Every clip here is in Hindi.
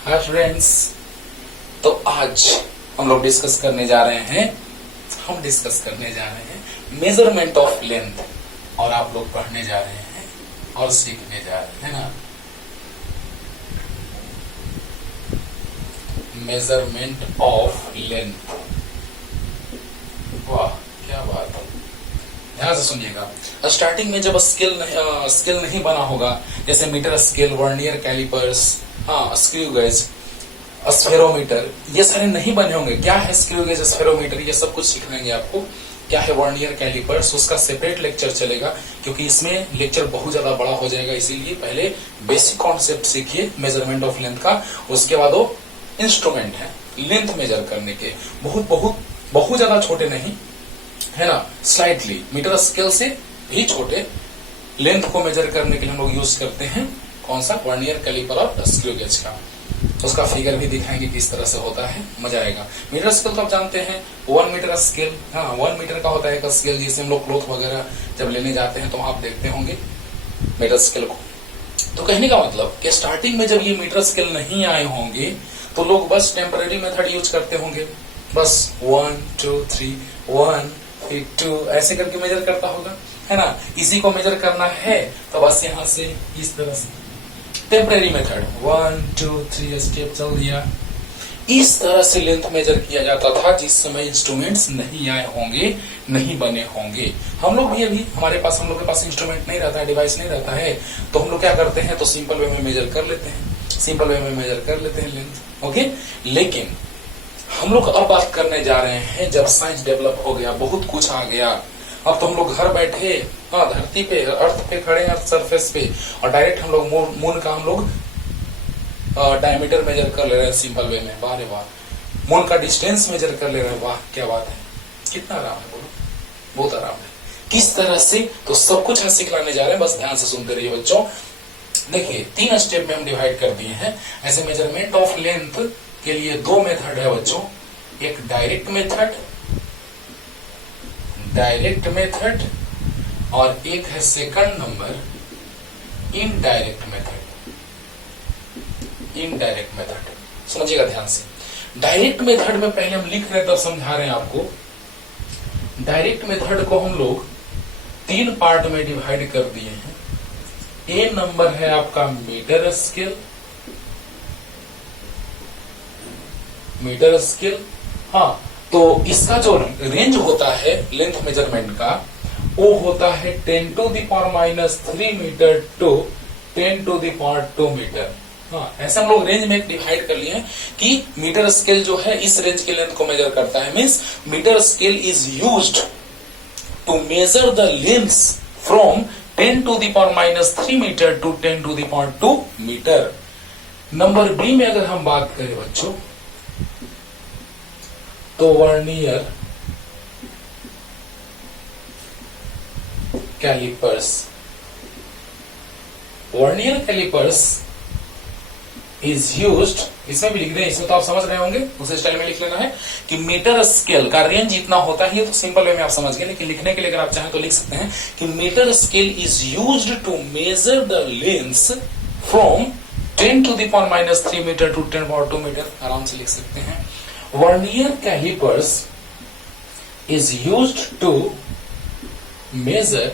Hi friends. तो आज हम लोग डिस्कस करने जा रहे हैं मेजरमेंट ऑफ लेंथ, और आप लोग पढ़ने जा रहे हैं और सीखने जा रहे हैं ना। मेजरमेंट ऑफ लेंथ, वाह क्या बात है। ध्यान से सुनिएगा। स्टार्टिंग में जब स्केल नहीं बना होगा, जैसे metre scale, vernier callipers, screw gauge, spherometer, ये सारे नहीं बने होंगे। क्या है स्क्रू गेज, स्फेरोमीटर, ये सब कुछ सीखनेंगे आपको। क्या है वर्नियर कैलिपर्स, उसका सेपरेट लेक्चर चलेगा, क्योंकि इसमें लेक्चर बहुत ज्यादा बड़ा हो जाएगा। इसीलिए पहले बेसिक कॉन्सेप्ट सीखिए मेजरमेंट ऑफ लेंथ का। उसके बाद वो इंस्ट्रूमेंट है लेंथ मेजर करने के, बहुत ज्यादा छोटे नहीं है ना, स्लाइटली मीटर स्केल से भी छोटे लेंथ को मेजर करने के लिए हम लोग यूज करते हैं कौन सा, वर्नियर कैलिपर और स्क्रू गेज का। उसका फिगर भी दिखाएंगे किस तरह से होता है, मजा आएगा। मीटर स्केल तो आप जानते हैं, 1 मीटर स्केल, 1 मीटर का होता है एक स्केल, जिसे हम लोग क्लॉथ वगैरह जब लेने जाते हैं तो आप देखते होंगे मीटर स्केल को। तो कहने का मतलब कि स्टार्टिंग में जब ये मीटर स्केल नहीं आए होंगे तो लोग बस टेम्पररी मेथड यूज करते होंगे, बस 1 2 3 1 फिर 2 ऐसे करके मेजर करता होगा, है ना। इसी को मेजर करना है तो बस यहाँ से इस तरह से टेम्परेरी मेथड 1 2 3 स्टेप चल दिया। इस तरह से लेंथ मेजर किया जाता था जिस समय इंस्ट्रूमेंट्स नहीं आए होंगे, नहीं बने होंगे। हम लोग भी अभी हम लोग के पास इंस्ट्रूमेंट नहीं रहता है, डिवाइस नहीं रहता है, तो हम लोग क्या करते हैं, तो सिंपल वे में मेजर कर लेते हैं, लेंथ। ओके, लेकिन हम लोग अब बात करने जा रहे हैं जब साइंस डेवलप हो गया, बहुत कुछ आ गया। अब तो हम लोग घर बैठे धरती पे, अर्थ पे खड़े हैं, सरफेस पे, और डायरेक्ट हम लोग मून का हम लोग डायमीटर मेजर कर ले रहे हैं सिंपल वे में। वाह रे वाह, मून का डिस्टेंस मेजर कर ले रहे हैं, वाह क्या बात है। कितना आराम है बोलो, बहुत आराम है। किस तरह से, तो सब कुछ हम सिखलाने जा रहे हैं, बस ध्यान से सुनते रहिए बच्चों। देखिए 3 स्टेप में हम डिवाइड कर दिए हैं। ऐसे मेजरमेंट ऑफ लेंथ के लिए 2 मेथड है बच्चों, एक डायरेक्ट मेथड और एक है सेकंड नंबर इनडायरेक्ट मेथड। समझिएगा ध्यान से। डायरेक्ट मेथड में पहले हम लिख रहे हैं तब समझा रहे हैं आपको। डायरेक्ट मेथड को हम लोग 3 पार्ट में डिवाइड कर दिए हैं। ए नंबर है आपका मीटर स्केल, तो इसका जो रेंज होता है लेंथ मेजरमेंट का, वो होता है 10⁻³ मीटर टू 10⁻² मीटर। ऐसा हम लोग रेंज में डिवाइड कर लिए हैं कि मीटर स्केल जो है इस रेंज के लेंथ को मेजर करता है। Means metre scale is used to measure the length from 10⁻³ metre to 10⁻² metre. Number B में अगर हम बात करें बच्चों, तो वर्नियर कैलिपर्स इज यूज्ड, इसमें भी लिख रहे हैं, इसमें तो आप समझ रहे होंगे, उस स्टाइल में लिख लेना है कि मीटर स्केल का रेंज इतना होता है। ये तो सिंपल वे में आप समझ गए, लेकिन लिखने के लिए अगर आप चाहें तो लिख सकते हैं कि metre scale is used to measure the length from 10⁻³ metre to 10⁻² metre. आराम से लिख सकते हैं। Vernier callipers is used to measure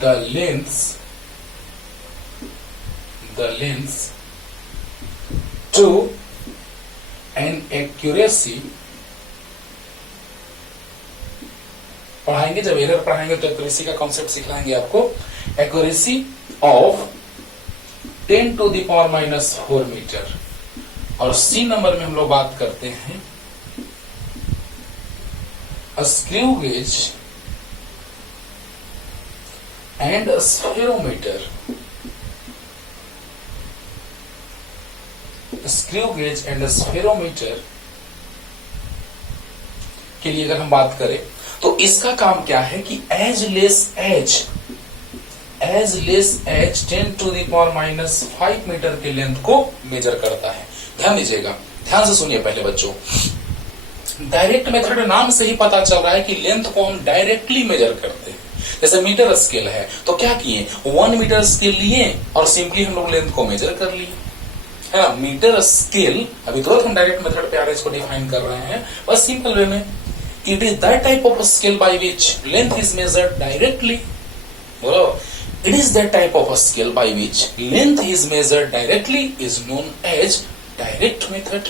the lengths to an accuracy। पढ़ाएंगे, जब एरर पढ़ाएंगे तो एक्यूरेसी का कॉन्सेप्ट सिखलाएंगे आपको। Accuracy of 10⁻⁴ metre. और सी नंबर में हम लोग बात करते हैं स्क्रू गेज एंड स्फेरोमीटर। के लिए अगर हम बात करें तो इसका काम क्या है कि एज लेस एज 10⁻⁵ मीटर के लेंथ को मेजर करता है। ध्यान दीजिएगा, ध्यान से सुनिए पहले बच्चों। डायरेक्ट मेथड नाम से ही पता चल रहा है कि लेंथ को हम डायरेक्टली मेजर करते हैं। जैसे मीटर स्केल है तो क्या किए, 1 मीटर स्केल लिए और सिंपली हम लोग लेंथ को मेजर कर लिए, है ना। मीटर स्केल, अभी तुरंत हम डायरेक्ट मेथड पे आ रहे हैं, इसको डिफाइन कर रहे हैं बस सिंपल वे में। It is that type of scale by which length is measured directly, बोलो, it is that type of scale by which length is measured directly is known as direct method.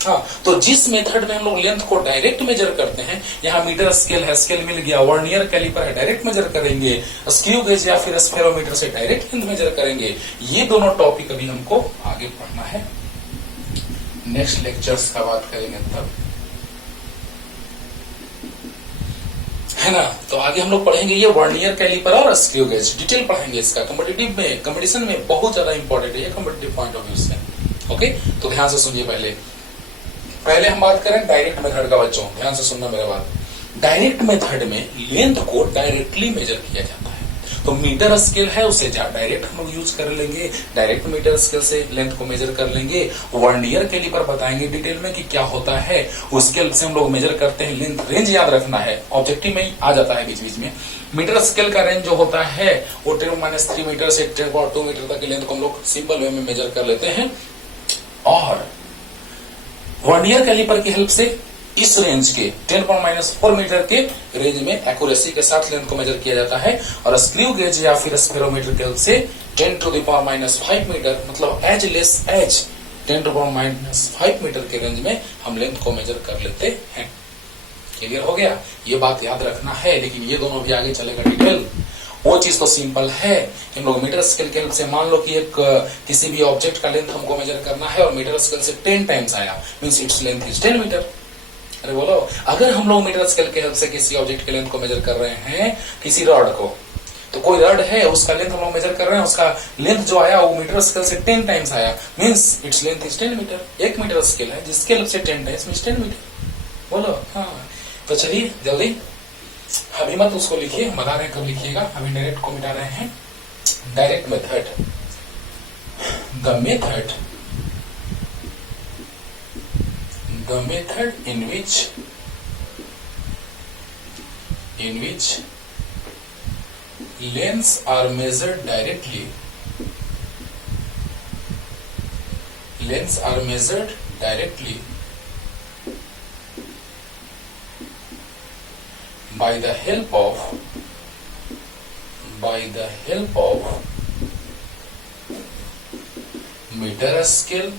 हाँ, तो जिस मेथड में हम लोग लेंथ को डायरेक्ट मेजर करते हैं, यहाँ मीटर स्केल है, स्केल मिल गया, वर्नियर कैलिपर है, डायरेक्ट मेजर करेंगे, स्क्रू गेज या फिर स्फेरोमीटर से डायरेक्ट लेंथ मेजर करेंगे। ये दोनों टॉपिक अभी हमको आगे पढ़ना है, नेक्स्ट लेक्चर्स का बात करेंगे तब, है ना। तो आगे हम लोग पढ़ेंगे ये वर्नियर कैलिपर और स्क्रू गेज, डिटेल पढ़ेंगे इसका। कॉम्पिटिटिव में, कंपटीशन में बहुत ज्यादा इंपॉर्टेंट है ये कॉम्पिटिटिव पॉइंट ऑफ व्यू से। ओके, तो ध्यान से सुनिए। पहले हम बात करें डायरेक्ट मेथड का, बच्चों ध्यान से सुनना मेरा बात। डायरेक्ट मेथड में लेंथ को डायरेक्टली मेजर किया जाता है, तो मीटर स्केल है उसे डायरेक्ट हम लोग यूज कर लेंगे, डायरेक्ट मीटर स्केल से लेंथ को मेजर कर लेंगे। वर्नियर कैलिपर बताएंगे डिटेल में कि क्या होता है, उस स्केल से हम लोग मेजर करते हैं, लेंथ रेंज याद रखना है, ऑब्जेक्टिव में आ जाता है बीच बीच में। मीटर स्केल का रेंज जो होता है वो 10⁻³ मीटर से 10⁻² मीटर तक की लेंथ को हम लोग सिंपल वे में मेजर कर लेते हैं, और वर्नियर कैलिपर की हेल्प से इस रेंज के 10⁻⁴ मीटर के रेंज में एक्यूरेसी के साथ लेंथ को मेजर किया जाता है, और स्क्रू गेज या फिर स्फेरोमीटर की हेल्प से 10⁻⁵ मीटर, मतलब एज लेस एज 10⁻⁵ मीटर के रेंज में हम लेंथ को मेजर कर लेते हैं। क्लियर हो गया, ये बात याद रखना है, लेकिन ये दोनों भी आगे चलेगा डिटेल। वो चीज तो सिंपल है कि हम लोग मीटर स्केल के हेल्प से, मान लो कि एक किसी भी ऑब्जेक्ट का लेंथ हमको मेजर करना है और मीटर स्केल से 10 टाइम्स आया, means its length is 10 metre. अरे बोलो, अगर हम लोग मीटर स्केल के हेल्प से किसी ऑब्जेक्ट के लेंथ को मेजर कर रहे हैं, किसी रॉड को, तो कोई रॉड है उसका लेंथ हम लोग मेजर कर रहे हैं, उसका लेंथ जो आया वो मीटर स्केल से 10 टाइम्स आया, means its length is 10 metre. एक मीटर स्केल है जिसके हेल्प से 10 टाइम्स मींस 10 मीटर। बोलो हाँ, तो चलिए जल्दी, अभी मत उसको लिखिए, हम बता रहे हैं कब लिखिएगा, अभी डायरेक्ट को मिटा रहे हैं। Direct method, the method in which lengths are measured directly, by the help of metre scale.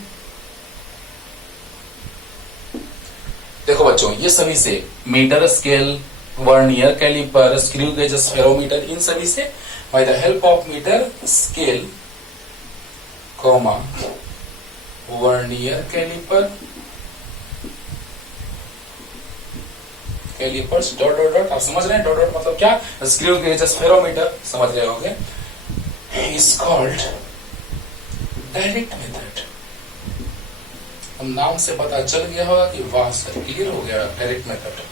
देखो बच्चों, ये सभी से metre scale, vernier caliper, screw gauge, spherometer, इन सभी से by the help of metre scale, vernier caliper, calipers, dot dot dot, आप समझ रहे हैं डॉट डॉट मतलब क्या, स्क्रू गेज, स्फेरोमीटर, समझ रहे होंगे, इज कॉल्ड डायरेक्ट मेथड। हम नाम से पता चल गया होगा कि वाह सर क्लियर हो गया, डायरेक्ट मेथड।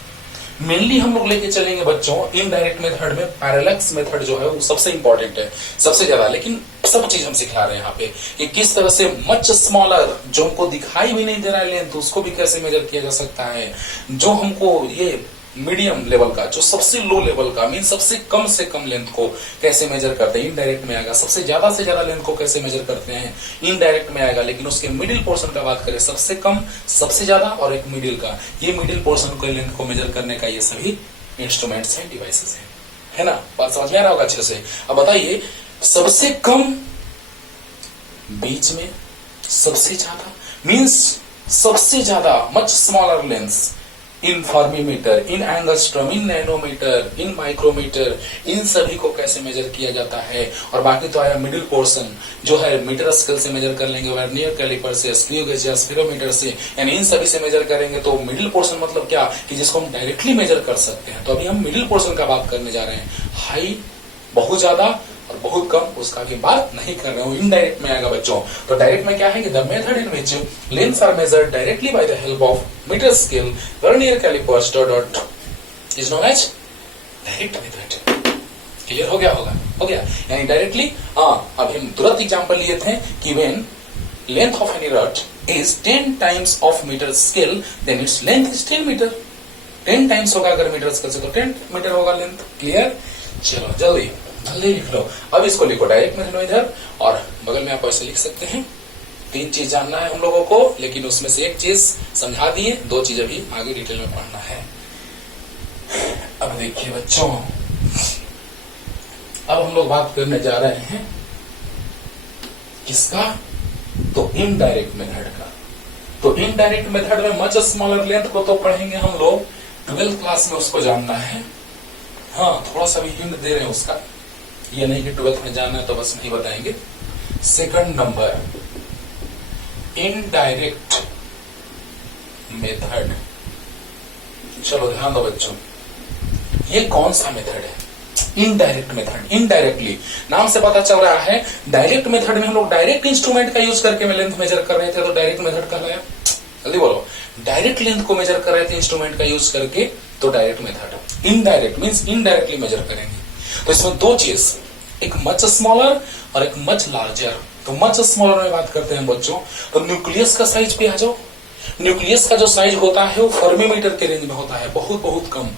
मेनली हम लोग लेके चलेंगे बच्चों इनडायरेक्ट मेथड में, पैरेलक्स मेथड जो है वो सबसे इंपॉर्टेंट है, सबसे ज्यादा, लेकिन सब चीज हम सिखा रहे हैं यहाँ पे कि किस तरह से मच स्मॉलर, जो हमको दिखाई भी नहीं दे रहा है लेंथ, उसको भी कैसे मेजर किया जा सकता है, जो हमको ये मीडियम लेवल का, जो सबसे लो लेवल का, मीन सबसे कम से कम लेंथ को कैसे मेजर करते हैं, इनडायरेक्ट में आएगा। सबसे ज्यादा लेंथ को कैसे मेजर करते हैं, इनडायरेक्ट में आएगा, लेकिन उसके मिडिल पोर्शन का बात करें, सबसे कम, सबसे ज्यादा और एक मिडिल का, ये मिडिल पोर्शन को लेंथ को मेजर करने का ये सभी इंस्ट्रूमेंट्स हैं, डिवाइसेस हैं, है ना। बात समझ में आ रहा होगा अच्छे से। अब बताइए, सबसे कम, बीच में, सबसे ज्यादा, मीन्स सबसे ज्यादा, much smaller lengths, in femtometre, in angstrom, in nanometre, in micrometre, इन सभी को कैसे मेजर किया जाता है। और बाकी तो आया मिडिल पोर्शन, जो है मीटर स्केल से मेजर कर लेंगे, वर्नियर कैलिपर से, स्क्रू गेज या स्फेरोमीटर से, यानी इन सभी से मेजर करेंगे। तो मिडिल पोर्शन मतलब क्या, कि जिसको हम डायरेक्टली मेजर कर सकते हैं। तो अभी हम मिडिल पोर्शन का बात करने जा रहे हैं। हाई, बहुत ज्यादा और बहुत कम, उसका की बात नहीं कर रहे हो, इनडायरेक्ट में आएगा बच्चों। तो डायरेक्ट में क्या है कि the method in which lengths are measured directly by the help of metre scale, vernier callipers, dot dot, is known as direct method. Clear हो गया होगा, हो गया, यानी डायरेक्टली। अभी हम तुरंत एग्जांपल लिए थे कि when length of any rod is 10 times of metre scale, then its length is 10 metre. 10 times होगा अगर मीटर स्केल से, तो 10 मीटर होगा लेंथ। क्लियर। चलो जल्दी जल्दी लिख लो। अब इसको लिखो डायरेक्ट मेथड में इधर, और बगल में आप ऐसे लिख सकते हैं। 3 चीज जानना है हम लोगों को, लेकिन उसमें से एक चीज समझा दिए, 2 चीज अभी आगे डिटेल में पढ़ना है। अब देखिए बच्चों, अब हम लोग बात करने जा रहे हैं किसका, तो इनडायरेक्ट मेथड का। तो इनडायरेक्ट मेथड में मच स्मॉलर लेंथ को तो पढ़ेंगे हम लोग 12th क्लास में, उसको जानना है। हाँ, थोड़ा सा भी हिंट दे रहे हैं उसका, ये नहीं कि 12th में जानना है तो बस नहीं बताएंगे। Second number, indirect method. चलो ध्यान दो बच्चों, ये कौन सा मेथड है? Indirect method. इनडायरेक्टली नाम से पता चल रहा है, डायरेक्ट मेथड में हम लोग डायरेक्ट इंस्ट्रूमेंट का यूज करके लेंथ मेजर कर रहे थे, तो डायरेक्ट मेथड कहलाया। जल्दी बोलो, डायरेक्ट लेंथ को मेजर कर रहे थे इंस्ट्रूमेंट का यूज करके, तो direct method. Indirect means indirectly measure करेंगे। तो इसमें 2 चीज, एक मच स्मॉलर और एक मच लार्जर। तो मच स्मॉलर में बात करते हैं बच्चों, तो न्यूक्लियस का साइज पे आ जाओ। न्यूक्लियस का जो साइज होता है वो फर्मीमीटर के रेंज में होता है, बहुत बहुत कम।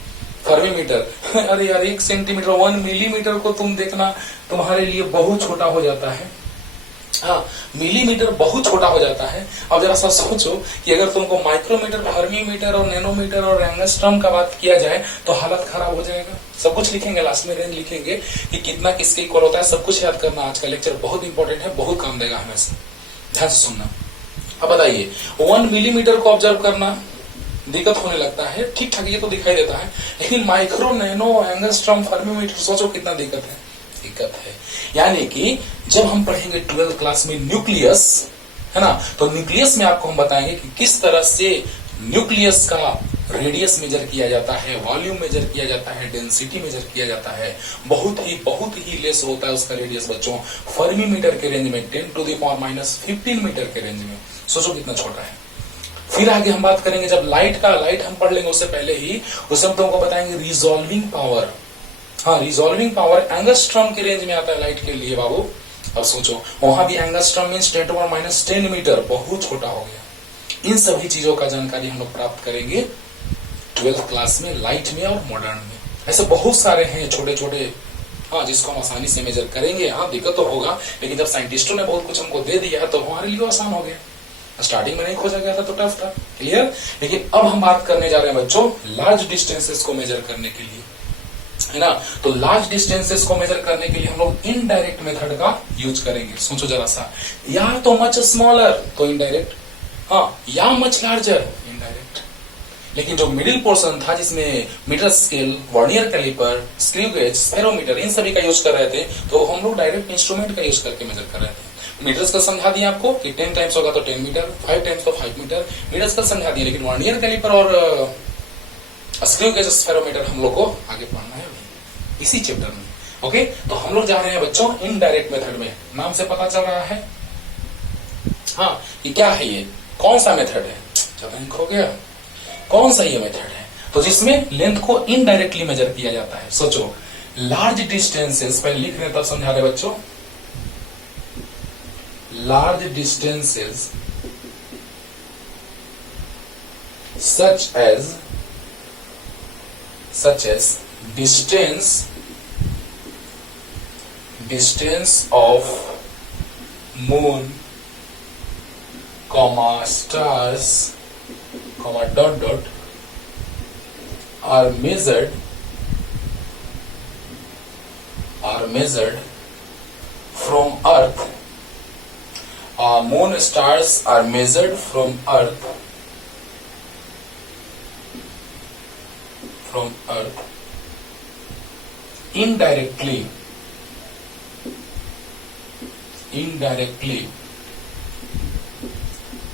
फर्मीमीटर, अरे यार 1 सेंटीमीटर 1 मिलीमीटर को तुम देखना तुम्हारे लिए बहुत छोटा हो जाता है। हाँ, मिलीमीटर बहुत छोटा हो जाता है। अब जरा सा सोचो कि अगर तुमको माइक्रोमीटर, फर्मीमीटर और नैनोमीटर और एंगस्ट्रॉम का बात किया जाए तो हालत खराब हो जाएगा। सब कुछ लिखेंगे, लास्ट में रेंज लिखेंगे कि कितना किसके इक्वल होता है, सब कुछ याद करना। आज का लेक्चर बहुत इंपॉर्टेंट है, बहुत काम देगा हमेशा, ध्यान से सुनना। अब बताइए, 1 मिलीमीटर को ऑब्जर्व करना दिक्कत होने लगता है, ठीक ठाक ये तो दिखाई देता है, लेकिन माइक्रो, नैनो, एंगस्ट्रॉम, फर्मीमीटर सोचो कितना दिक्कत है। यानी कि जब हम पढ़ेंगे 12th क्लास में न्यूक्लियस, है ना, तो न्यूक्लियस में आपको हम बताएंगे कि किस तरह से न्यूक्लियस का रेडियस मेजर किया जाता है, वॉल्यूम मेजर किया जाता है, डेंसिटी मेजर किया जाता है। बहुत ही लेस होता है उसका रेडियस बच्चों, फर्मीमीटर के रेंज में, 10⁻⁻15 मीटर के रेंज में। सोचो कितना छोटा है। फिर आगे हम बात करेंगे जब लाइट का, लाइट हम पढ़ लेंगे उससे पहले ही, उस हम तुमको बताएंगे रिजॉल्विंग पावर। हाँ, रिजॉल्विंग पावर एंगस्ट्रॉम के रेंज में आता है लाइट के लिए बाबू। अब सोचो, वहां भी एंगस्ट्रॉम मींस 10⁻⁻10 मीटर, बहुत छोटा हो गया। इन सभी चीजों का जानकारी हम लोग प्राप्त करेंगे 12th क्लास में, लाइट में और मॉडर्न में। ऐसे बहुत सारे हैं छोटे छोटे, हाँ, जिसको हम आसानी से मेजर करेंगे। हाँ, दिक्कत तो होगा, लेकिन जब साइंटिस्टों ने बहुत कुछ हमको दे दिया है तो हमारे लिए आसान हो गया। स्टार्टिंग में नहीं खोजा गया था तो टफ था, क्लियर। लेकिन अब हम बात करने जा रहे हैं बच्चों लार्ज डिस्टेंसेस को मेजर करने के लिए, है ना। तो लार्ज डिस्टेंसेस को मेजर करने के लिए हम लोग इनडायरेक्ट मेथड का यूज करेंगे। सोचो जरा सा, या तो मच स्मॉलर तो इनडायरेक्ट, हाँ, या मच लार्जर इनडायरेक्ट। लेकिन जो मिडिल पोर्शन था जिसमें metre scale, vernier caliper, screw gauge, spherometer, इन सभी का यूज कर रहे थे, तो हम लोग डायरेक्ट इंस्ट्रूमेंट का यूज करके मेजर कर रहे थे। मीटर्स का समझा दिया आपको कि 10 टाइम्स होगा तो 10 मीटर, 5 टाइम्स तो 5 मीटर, मीटर्स का समझा दिया। लेकिन वर्नियर कैलिपर और स्क्रू गेज, स्पेरोमीटर हम लोग को आगे पढ़ना है इसी चैप्टर में। ओके, तो हम लोग जा रहे हैं बच्चों इनडायरेक्ट मेथड में। नाम से पता चल रहा है, हाँ, ये क्या है, ये कौन सा मेथड है, पता हो गया कौन सा ये मेथड है। तो जिसमें लेंथ को इनडायरेक्टली मेजर किया जाता है। सोचो, लार्ज डिस्टेंसेस, पहले लिख रहे तब समझा रहे बच्चों। large distances such as distance of moon, stars, dot dot are measured from earth. Moon, stars are measured from earth indirectly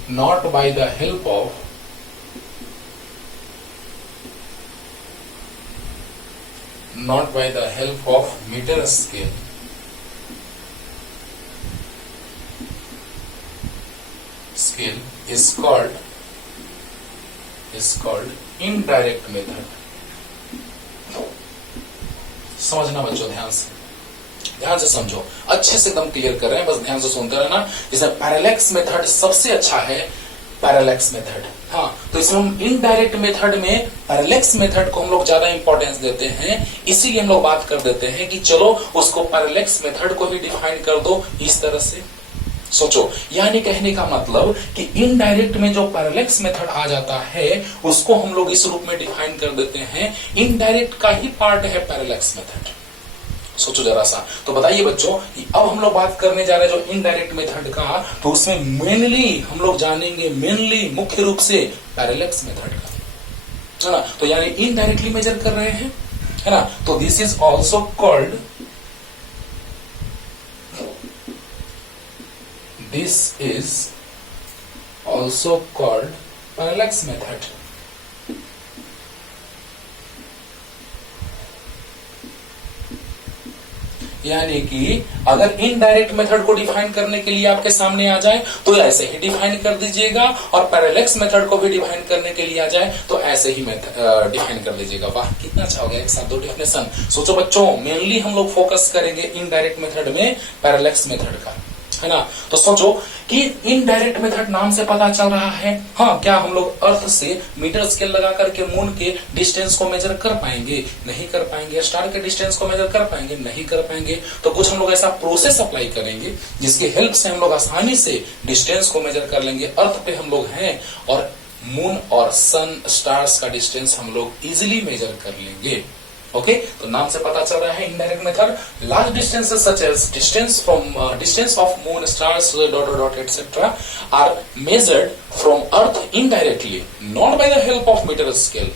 not by the help of meter scale. Is called indirect method. समझना बच्चों, ध्यान से समझो, अच्छे से एकदम क्लियर कर रहे हैं, बस ध्यान से सुनते रहना। जैसे पैरेलैक्स मेथड सबसे अच्छा है, पैरेलैक्स मेथड। हाँ, तो इसमें हम इनडायरेक्ट मेथड में पैरेलैक्स मेथड को हम लोग ज्यादा इंपॉर्टेंस देते हैं, इसीलिए हम लोग बात कर देते हैं कि चलो उसको पैरेलैक्स मेथड को ही डिफाइन कर दो इस तरह से। सोचो, यानी कहने का मतलब कि इनडायरेक्ट में जो पैरेलैक्स मेथड आ जाता है उसको हम लोग इस रूप में डिफाइन कर देते हैं, इनडायरेक्ट का ही पार्ट है पैरेलैक्स मेथड। सोचो जरा सा, तो बताइए बच्चों कि अब हम लोग बात करने जा रहे हैं जो इनडायरेक्ट मेथड का, तो उसमें मेनली हम लोग जानेंगे मुख्य रूप से पैरेलैक्स मेथड का, है ना। तो यानी इनडायरेक्टली मेजर कर रहे हैं, है ना। तो this is also called parallax method. यानी कि अगर इनडायरेक्ट मेथड को डिफाइन करने के लिए आपके सामने आ जाए तो ऐसे ही डिफाइन कर दीजिएगा, और पैरेलैक्स मेथड को भी डिफाइन करने के लिए आ जाए तो ऐसे ही डिफाइन कर लीजिएगा। वाह, कितना अच्छा हो गया, एक साथ दो डेफिनेशन। सोचो बच्चों, मेनली हम लोग फोकस करेंगे इनडायरेक्ट मेथड में पैरेलैक्स मेथड का, है ना। तो सोचो कि इनडायरेक्ट मेथड नाम से पता चल रहा है, हाँ, क्या हम लोग अर्थ से मीटर स्केल लगा करके मून के डिस्टेंस को मेजर कर पाएंगे? नहीं कर पाएंगे। स्टार के डिस्टेंस को मेजर कर पाएंगे? नहीं कर पाएंगे। तो कुछ हम लोग ऐसा प्रोसेस अप्लाई करेंगे जिसकी हेल्प से हम लोग आसानी से डिस्टेंस को मेजर कर लेंगे। अर्थ पे हम लोग हैं और मून और सन स्टार्स का डिस्टेंस हम लोग इजिली मेजर कर लेंगे। ओके, तो नाम से पता चल रहा है indirect method. Large distances such as distance of moon, stars, dot etcetera are measured from earth indirectly, not by the help of metre scale.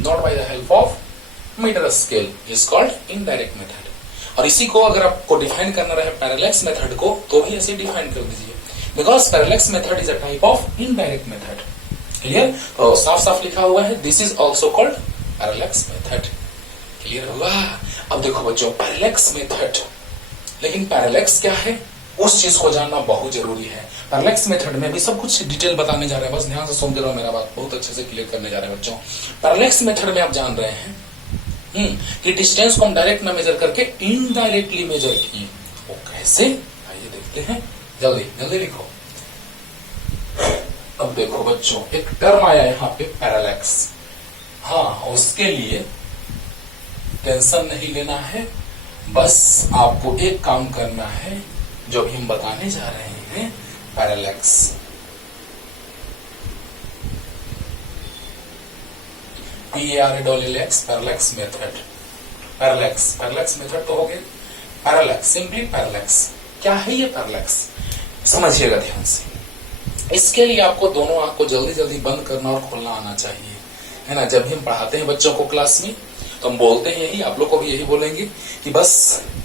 Not by the help of metre scale is called indirect method. और इसी को अगर आपको डिफाइन करना रहे पैरेलैक्स मेथड को, तो भी ऐसे डिफाइन कर दीजिए, because parallax method is a type of indirect method. Clear? तो साफ साफ लिखा हुआ है, this is also called parallax method. Clear हुआ? अब देखो बच्चों, पैरेलैक्स मेथड, लेकिन पैरेलैक्स क्या है उस चीज को जानना बहुत जरूरी है। पैरेलैक्स मेथड में भी सब कुछ डिटेल बताने जा रहे हैं, बस ध्यान से सुनते रहो, मेरा बात बहुत अच्छे से क्लियर करने जा रहे हैं बच्चों। पैरेलैक्स मेथड में आप जान रहे हैं कि डिस्टेंस को हम डायरेक्ट ना मेजर करके इनडायरेक्टली मेजर किए। वो कैसे? आइए देखते हैं, जल्दी जल्दी लिखो। अब देखो बच्चों, एक टर्म आया यहाँ पे पैरेलैक्स। हाँ, उसके लिए टेंशन नहीं लेना है, बस आपको एक काम करना है जो भी हम बताने जा रहे हैं, parallax. PARALLAX, parallax method. Parallax method तो हो गए। Parallax, simply parallax. क्या है ये पैरेलैक्स? समझिएगा ध्यान से। इसके लिए आपको दोनों आंख को जल्दी जल्दी बंद करना और खोलना आना चाहिए, है ना। जब भी हम पढ़ाते हैं बच्चों को क्लास में, तो हम बोलते हैं यही, आप लोग को भी यही बोलेंगे कि बस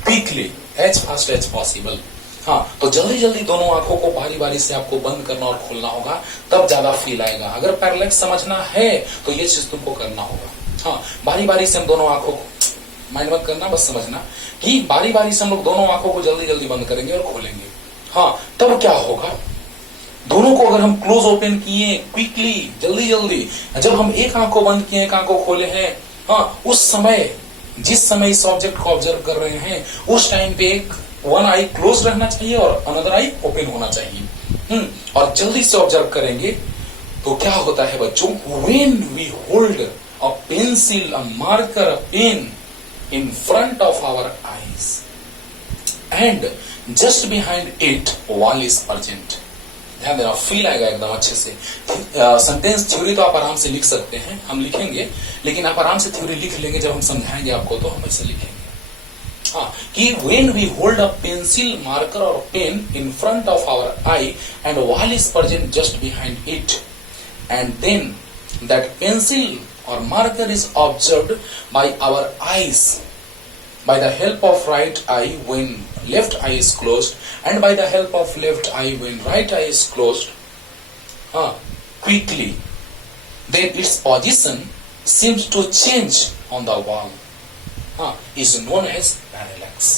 quickly, as fast as possible. हाँ, तो जल्दी जल्दी दोनों आंखों को बारी बारी से आपको बंद करना और खोलना होगा, तब ज्यादा फील आएगा। अगर पैरेलैक्स समझना है तो ये चीज तुमको करना होगा। हाँ, बारी बारी से हम दोनों आंखों को, माइंड मत करना, बस समझना कि बारी बारी से हम लोग दोनों आंखों को जल्दी जल्दी बंद करेंगे और खोलेंगे। हाँ, तब क्या होगा, दोनों को अगर हम क्लोज ओपन किए क्विकली, जल्दी जल्दी, जब हम एक आंख को बंद किए, एक आंख को खोले हैं, हाँ, उस समय, जिस समय इस ऑब्जेक्ट को ऑब्जर्व कर रहे हैं, उस टाइम पे एक वन आई क्लोज रहना चाहिए और अनदर आई ओपन होना चाहिए। और जल्दी से ऑब्जर्व करेंगे तो क्या होता है बच्चों, when we hold a pencil, a marker, a pen in front of our eyes and just behind it wall is present. ध्यान देना, फील आएगा एकदम अच्छे से। सेंटेंस थ्योरी तो आप आराम से लिख सकते हैं, हम लिखेंगे, लेकिन आप आराम से थ्योरी लिख लेंगे, जब हम समझाएंगे आपको तो हम ऐसे लिखेंगे। हाँ, कि when we hold a pencil, marker और pen in front of our eye and wall is present just behind it, and then that pencil और marker is observed by our eyes by the help of right eye when left eye is closed, and by the help of left eye when right eye is closed, quickly, then its position seems to change on the wall, is known as parallax.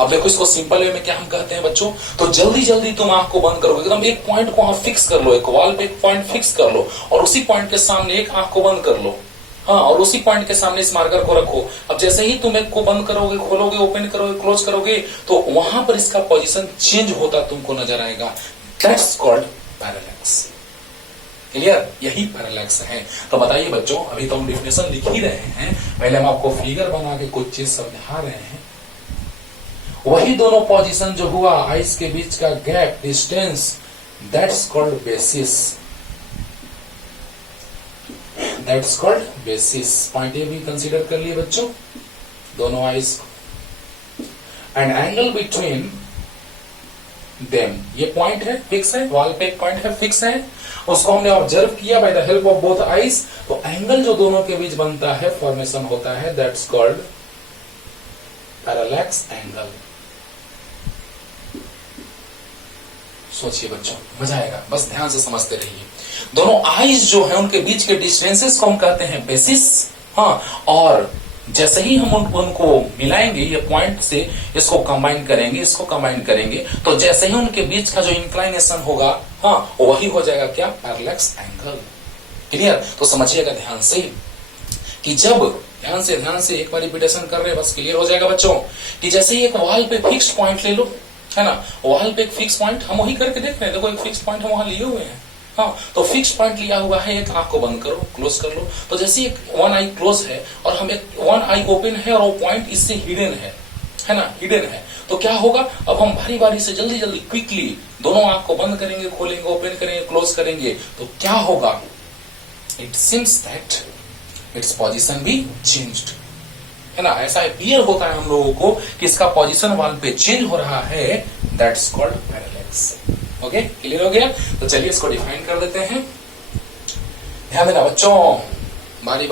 अब देखो, इसको सिंपल वे में क्या हम कहते हैं बच्चों, तो जल्दी जल्दी तुम आंख को बंद करो, एकदम एक पॉइंट को फिक्स कर लो, एक वॉल पे एक पॉइंट फिक्स कर लो, और उसी पॉइंट के सामने एक आंख को बंद कर लो। हाँ, और उसी पॉइंट के सामने इस मार्कर को रखो। अब जैसे ही तुम एक को बंद करोगे, खोलोगे, ओपन करोगे, क्लोज करोगे, तो वहां पर इसका पोजीशन चेंज होता तुमको नजर आएगा। That's called parallax. क्लियर, यही पैरालैक्स है। तो बताइए बच्चों, अभी तो हम डिफिनेशन लिख ही रहे हैं, पहले हम आपको फिगर बना के कुछ चीज समझा रहे हैं। वही दोनों पोजीशन जो हुआ, आइस के बीच का gap, distance, that's called basis, that's called basis. Point A भी कंसीडर कर लिए बच्चों, दोनों आइस को। एंड एंगल बिटवीन देम, ये पॉइंट है, फिक्स है, वॉल पे एक पॉइंट है, फिक्स है, उसको हमने ऑब्जर्व किया bye the help of both eyes. तो एंगल जो दोनों के बीच बनता है, फॉर्मेशन होता है, दैट्स कॉल्ड पैरालैक्स एंगल। सोचिए बच्चों, मजा आएगा, बस ध्यान से समझते रहिए। दोनों आइज जो है उनके बीच के डिस्टेंसेस को हम कहते हैं बेसिस। हाँ, और जैसे ही हम उनको मिलाएंगे, ये पॉइंट से इसको कंबाइन करेंगे, इसको कंबाइन करेंगे, तो जैसे ही उनके बीच का जो इंक्लाइनेशन होगा, हाँ, वही हो जाएगा क्या, पैरालैक्स एंगल। क्लियर? तो समझिएगा ध्यान से कि जब ध्यान से एक बार रिपीटेशन कर रहे हैं, बस क्लियर हो जाएगा बच्चों। कि जैसे ही एक वॉल पे फिक्स पॉइंट ले लो, है ना, वॉल पे एक फिक्स पॉइंट हम वही करके देख रहे हैं, देखो एक फिक्स पॉइंट हम वहां लिए हुए हैं। हाँ, तो फिक्स पॉइंट लिया हुआ है, एक आंख को बंद करो, क्लोज कर लो। तो जैसे एक वन आई क्लोज है और हम एक वन आई ओपन है और वो पॉइंट इससे हिडन है ना, हिडन है, तो क्या होगा, अब हम बारी बारी से जल्दी जल्दी क्विकली दोनों आंख को बंद करेंगे, खोलेंगे, ओपन करेंगे, क्लोज करेंगे, तो क्या होगा, it seems that its position भी चेंज्ड, है ना। ऐसा अपीयर होता है हम लोगों को कि इसका पोजीशन वॉल पे चेंज हो रहा है, that's called parallax. Okay, clear हो गया? तो चलिए इसको डिफाइन कर देते हैं। ध्यान देना बच्चों, बार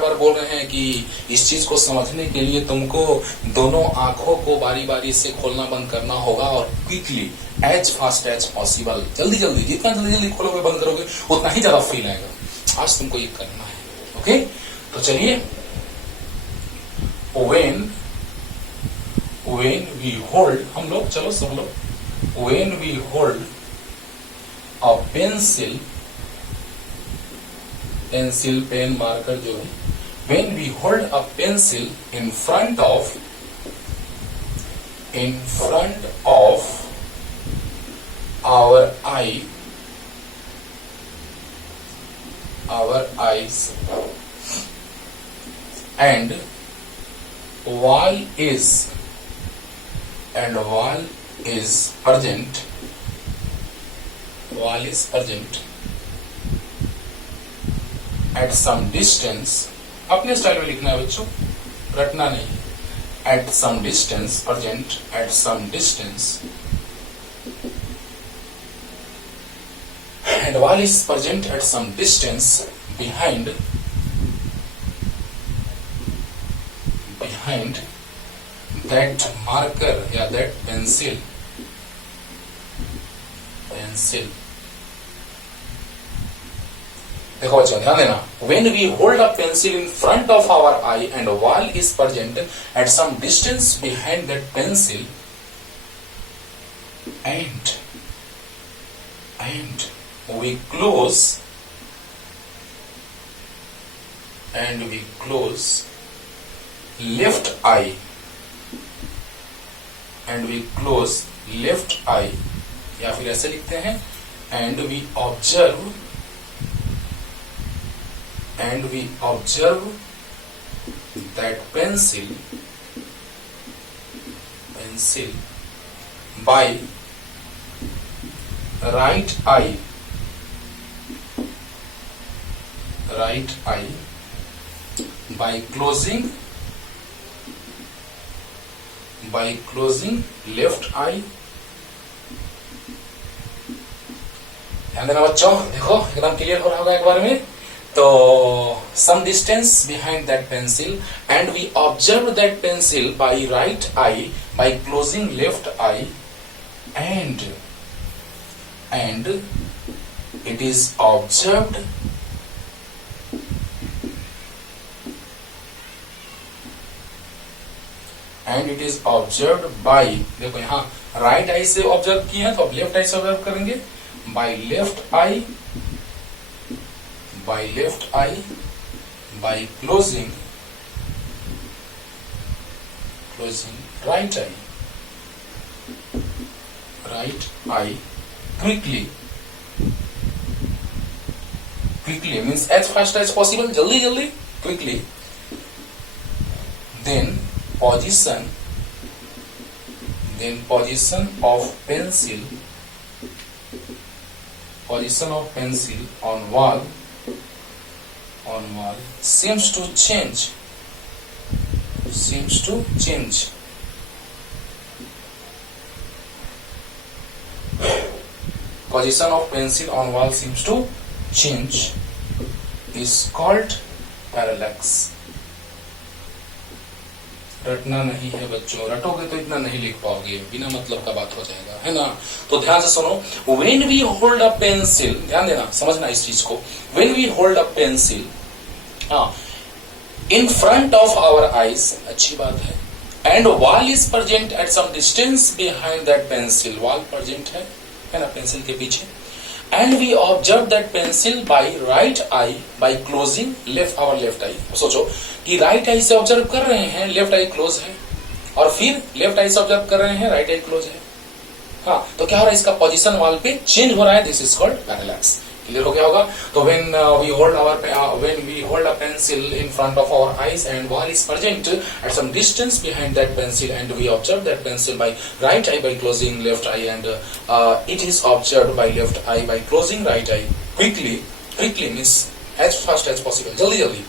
बार बोल रहे हैं कि इस चीज को समझने के लिए तुमको दोनों आंखों को बारी बारी से खोलना बंद करना होगा और quickly, as fast as possible, जल्दी जल्दी, जितना जल्दी जल्दी खोलोगे, बंद करोगे, उतना ही ज्यादा फील आएगा। आज तुमको ये करना है। ओके, तो चलिए, when we hold, हम लोग, चलो सब लोग, when we hold a pencil, pen, marker जो है, when we hold a pencil in front of our eyes, and wall is present, at some distance, अपने स्टाइल में लिखना है बच्चों, रटना नहीं, at some distance, present at some distance, and wall is present at some distance behind that marker या that pencil, देखो बच्चों ध्यान देना, when we hold a pencil in front of our eye and a wall is present at some distance behind that pencil, and we close left eye, या फिर ऐसे लिखते हैं, and we observe that pencil by right eye by closing left eye। ध्यान देना बच्चों, देखो एकदम क्लियर हो रहा होगा एक बार में। तो some distance behind that pencil and we observe that pencil by right eye by closing left eye, and it is observed by, देखो यहाँ राइट आई से ऑब्जर्व किए हैं तो अब लेफ्ट आई से ऑब्जर्व करेंगे, by left eye by closing right eye quickly quickly means as fast as possible, जल्दी जल्दी, quickly. Then position of pencil on wall seems to change. Position of pencil on wall seems to change is called parallax. रटना नहीं है बच्चों, रटोगे तो इतना नहीं लिख पाओगे, बिना मतलब का बात हो जाएगा, है ना। तो ध्यान से सुनो, when we hold a pencil, ध्यान देना, समझना इस चीज को, when we hold a pencil in front of our eyes, अच्छी बात है, and wall is present at some distance behind that pencil, wall present है ना पेंसिल के पीछे, and we observe that pencil by right eye by closing our left eye. सोचो कि राइट आई से ऑब्जर्व कर रहे हैं, लेफ्ट आई क्लोज है, और फिर लेफ्ट आई से ऑब्जर्व कर रहे हैं, राइट आई क्लोज है। हाँ, तो क्या हो रहा है, इसका पोजीशन वॉल पे चेंज हो रहा है, this is called parallax. Clear हो गया होगा। तो when we hold a pencil in front of our eyes and wall is present at some distance behind that pencil, and we observe that pencil by right eye by closing left eye, and it is observed by left eye by closing right eye, quickly means as fast as possible, jaldi,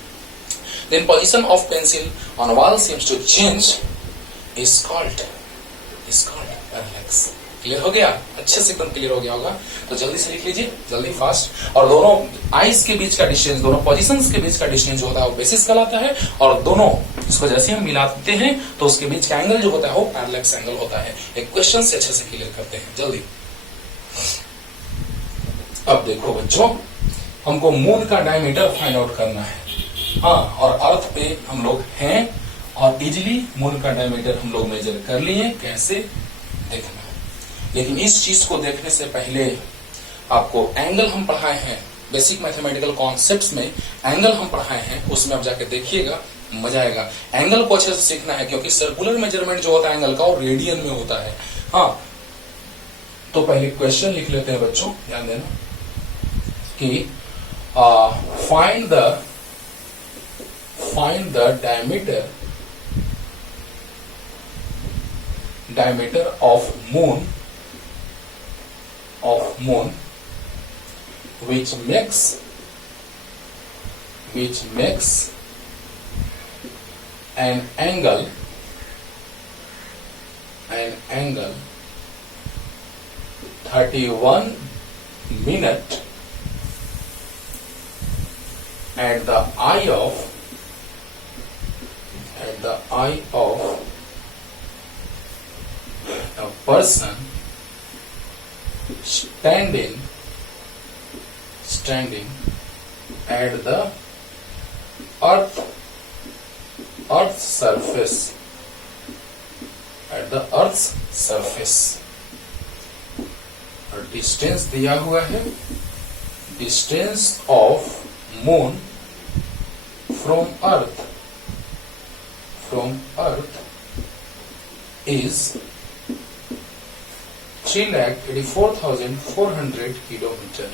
then position of pencil on wall seems to change is called parallax। Clear हो गया, अच्छे से एकदम क्लियर हो गया होगा। तो जल्दी से लिख लीजिए, जल्दी फास्ट। और दोनों आईज के बीच का डिस्टेंस, दोनों पोजीशंस के बीच का डिस्टेंस जो होता है वो बेसिस कहलाता है, और दोनों इसको जैसे हम मिलाते हैं तो उसके बीच का एंगल जो होता है वो पैरेलैक्स एंगल होता है। एक क्वेश्चन से अच्छे से क्लियर करते हैं, जल्दी। अब देखो बच्चों, हमको मून का डायमीटर फाइंड आउट करना है, हाँ, और अर्थ पे हम लोग हैं, और इजिली मून का डायमीटर हम लोग मेजर कर लिए, कैसे देखना। लेकिन इस चीज को देखने से पहले आपको एंगल हम पढ़ाए हैं, बेसिक मैथमेटिकल कॉन्सेप्ट्स में एंगल हम पढ़ाए हैं, उसमें आप जाके देखिएगा, मजा आएगा। एंगल को अच्छे से सीखना है, क्योंकि सर्कुलर मेजरमेंट जो होता है एंगल का वो रेडियन में होता है। हाँ, तो पहले क्वेश्चन लिख लेते हैं बच्चों, ध्यान देना कि find the diameter of moon which makes an angle 31 minute at the eye of a person standing at the earth's surface, और डिस्टेंस दिया हुआ है, distance of moon from earth is 3,84,400 kilometre.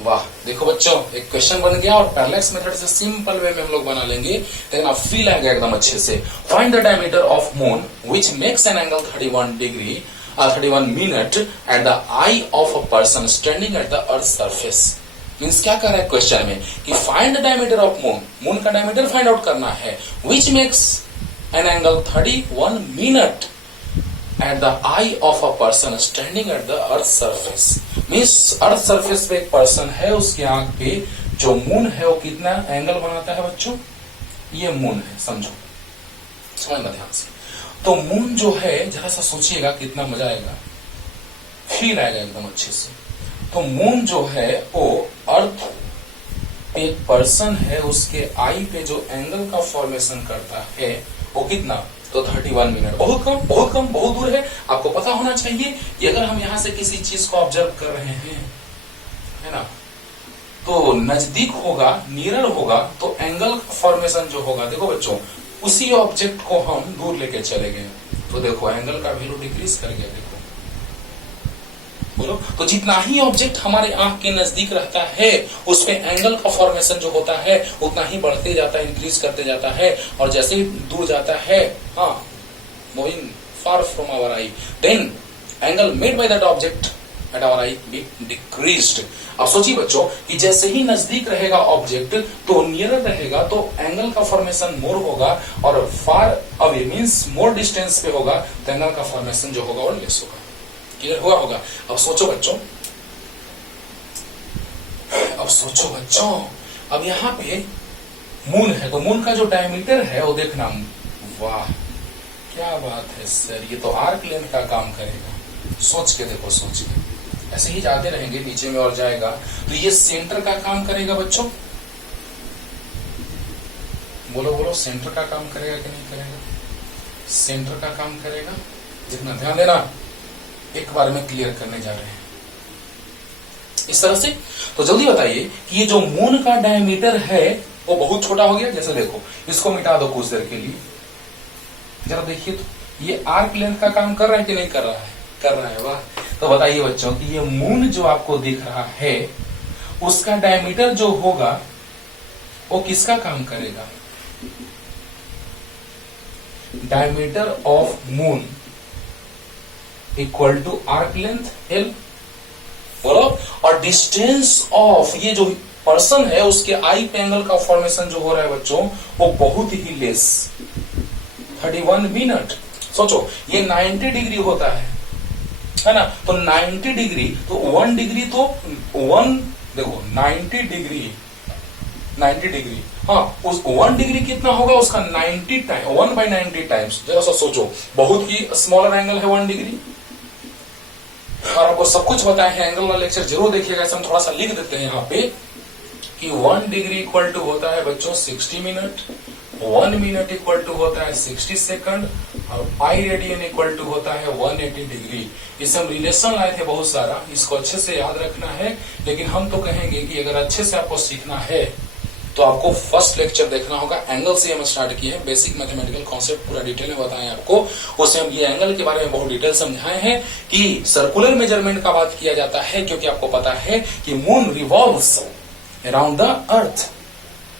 वाह, देखो बच्चों, एक क्वेश्चन बन गया, और पैरेलैक्स मेथड से सिंपल वे में हम लोग बना लेंगे, लेकिन आप फील आएगा एकदम अच्छे से। Find the diameter of moon which makes an angle 31 minute at the I of a person standing at the earth surface. Means क्या कर रहा है क्वेश्चन में कि find the diameter of moon का डायमीटर फाइंड आउट करना है, which makes an angle 31 minute at the I of a person standing at the earth surface. Means earth surface पे एक पर्सन है, उसके आंख पे जो मून है वो कितना एंगल बनाता है बच्चों, ये मून है, समझना ध्यान से। तो मून जो है, जरा सा सोचिएगा कितना मजा आएगा, फील आएगा एकदम अच्छे से। तो मून जो है वो अर्थ पे एक पर्सन है, उसके आई पे जो एंगल का फॉर्मेशन करता है वो कितना, तो 31 मिनट। बहुत कम, बहुत दूर है। आपको पता होना चाहिए कि अगर हम यहां से किसी चीज को ऑब्जर्व कर रहे हैं, है ना, तो नजदीक होगा, नियर होगा, तो एंगल का फॉर्मेशन जो होगा, देखो बच्चों, उसी ऑब्जेक्ट को हम दूर लेके चले गए, तो देखो एंगल का वैल्यू डिक्रीज कर गया, देखो बोलो। तो जितना ही ऑब्जेक्ट हमारे आंख के नजदीक रहता है उस पे एंगल का फॉर्मेशन जो होता है उतना ही बढ़ते जाता है, इंक्रीज करते जाता है, और जैसे ही दूर जाता है, हाँ, moving far from our eye, then angle made by that object at our eye be decreased. अब सोचिए बच्चों कि जैसे ही नजदीक रहेगा ऑब्जेक्ट तो नियरर रहेगा तो एंगल का फॉर्मेशन मोर होगा, और far away means more distance पे होगा तो एंगल का फॉर्मेशन जो होगा वो लेस होगा। क्लियर हुआ होगा? अब सोचो बच्चों, अब यहां पे मून है, तो मून का जो डायमीटर है वो देखना, वाह क्या बात है सर, ये तो आर्क लेंथ का काम करेगा। सोच के देखो, सोच के ऐसे ही जाते रहेंगे नीचे में और जाएगा तो ये सेंटर का काम करेगा बच्चों। बोलो बोलो, सेंटर का काम करेगा कि नहीं करेगा? सेंटर का काम करेगा। जितना ध्यान देना, एक बार में क्लियर करने जा रहे हैं इस तरह से। तो जल्दी बताइए कि ये जो मून का डायमीटर है वो बहुत छोटा हो गया। जैसे देखो, इसको मिटा दो कुछ देर के लिए, जरा देखिए तो ये आर्क लेंथ का काम कर रहा है कि नहीं कर रहा है? कर रहा है, वाह। तो बताइए बच्चों कि ये मून जो आपको दिख रहा है उसका डायमीटर जो होगा वो किसका काम करेगा? Diameter of moon equal to arc length L, बोलो। और डिस्टेंस ऑफ ये जो पर्सन है उसके आई पे एंगल का फॉर्मेशन जो हो रहा है बच्चों वो बहुत ही लेस, 31 मिनट। सोचो ये 90 डिग्री होता है ना, तो 90 डिग्री तो 1 डिग्री तो 1, देखो 90 डिग्री, हाँ, उस 1 डिग्री कितना होगा उसका 90 टाइम, 1/90 टाइम्स। जरा सा सोचो, बहुत ही स्मॉलर एंगल है 1 डिग्री। और आपको सब कुछ बताया है, एंगल वाला लेक्चर जरूर देखिएगा। हम थोड़ा सा लिख देते हैं यहाँ पे कि 1 डिग्री इक्वल टू होता है बच्चों 60 मिनट, 1 मिनट इक्वल टू होता है 60 सेकंड, और पाई रेडियन इक्वल टू होता है 180 डिग्री। इसे हम रिलेशन लाए थे बहुत सारा, इसको अच्छे से याद रखना है। लेकिन हम तो कहेंगे कि अगर अच्छे से आपको सीखना है तो आपको फर्स्ट लेक्चर देखना होगा। एंगल से हम स्टार्ट किए हैं, बेसिक मैथमेटिकल कॉन्सेप्ट पूरा डिटेल में बताए आपको। उससे हम ये एंगल के बारे में बहुत डिटेल समझाए हैं कि सर्कुलर मेजरमेंट का बात किया जाता है, क्योंकि आपको पता है कि moon revolves around the earth,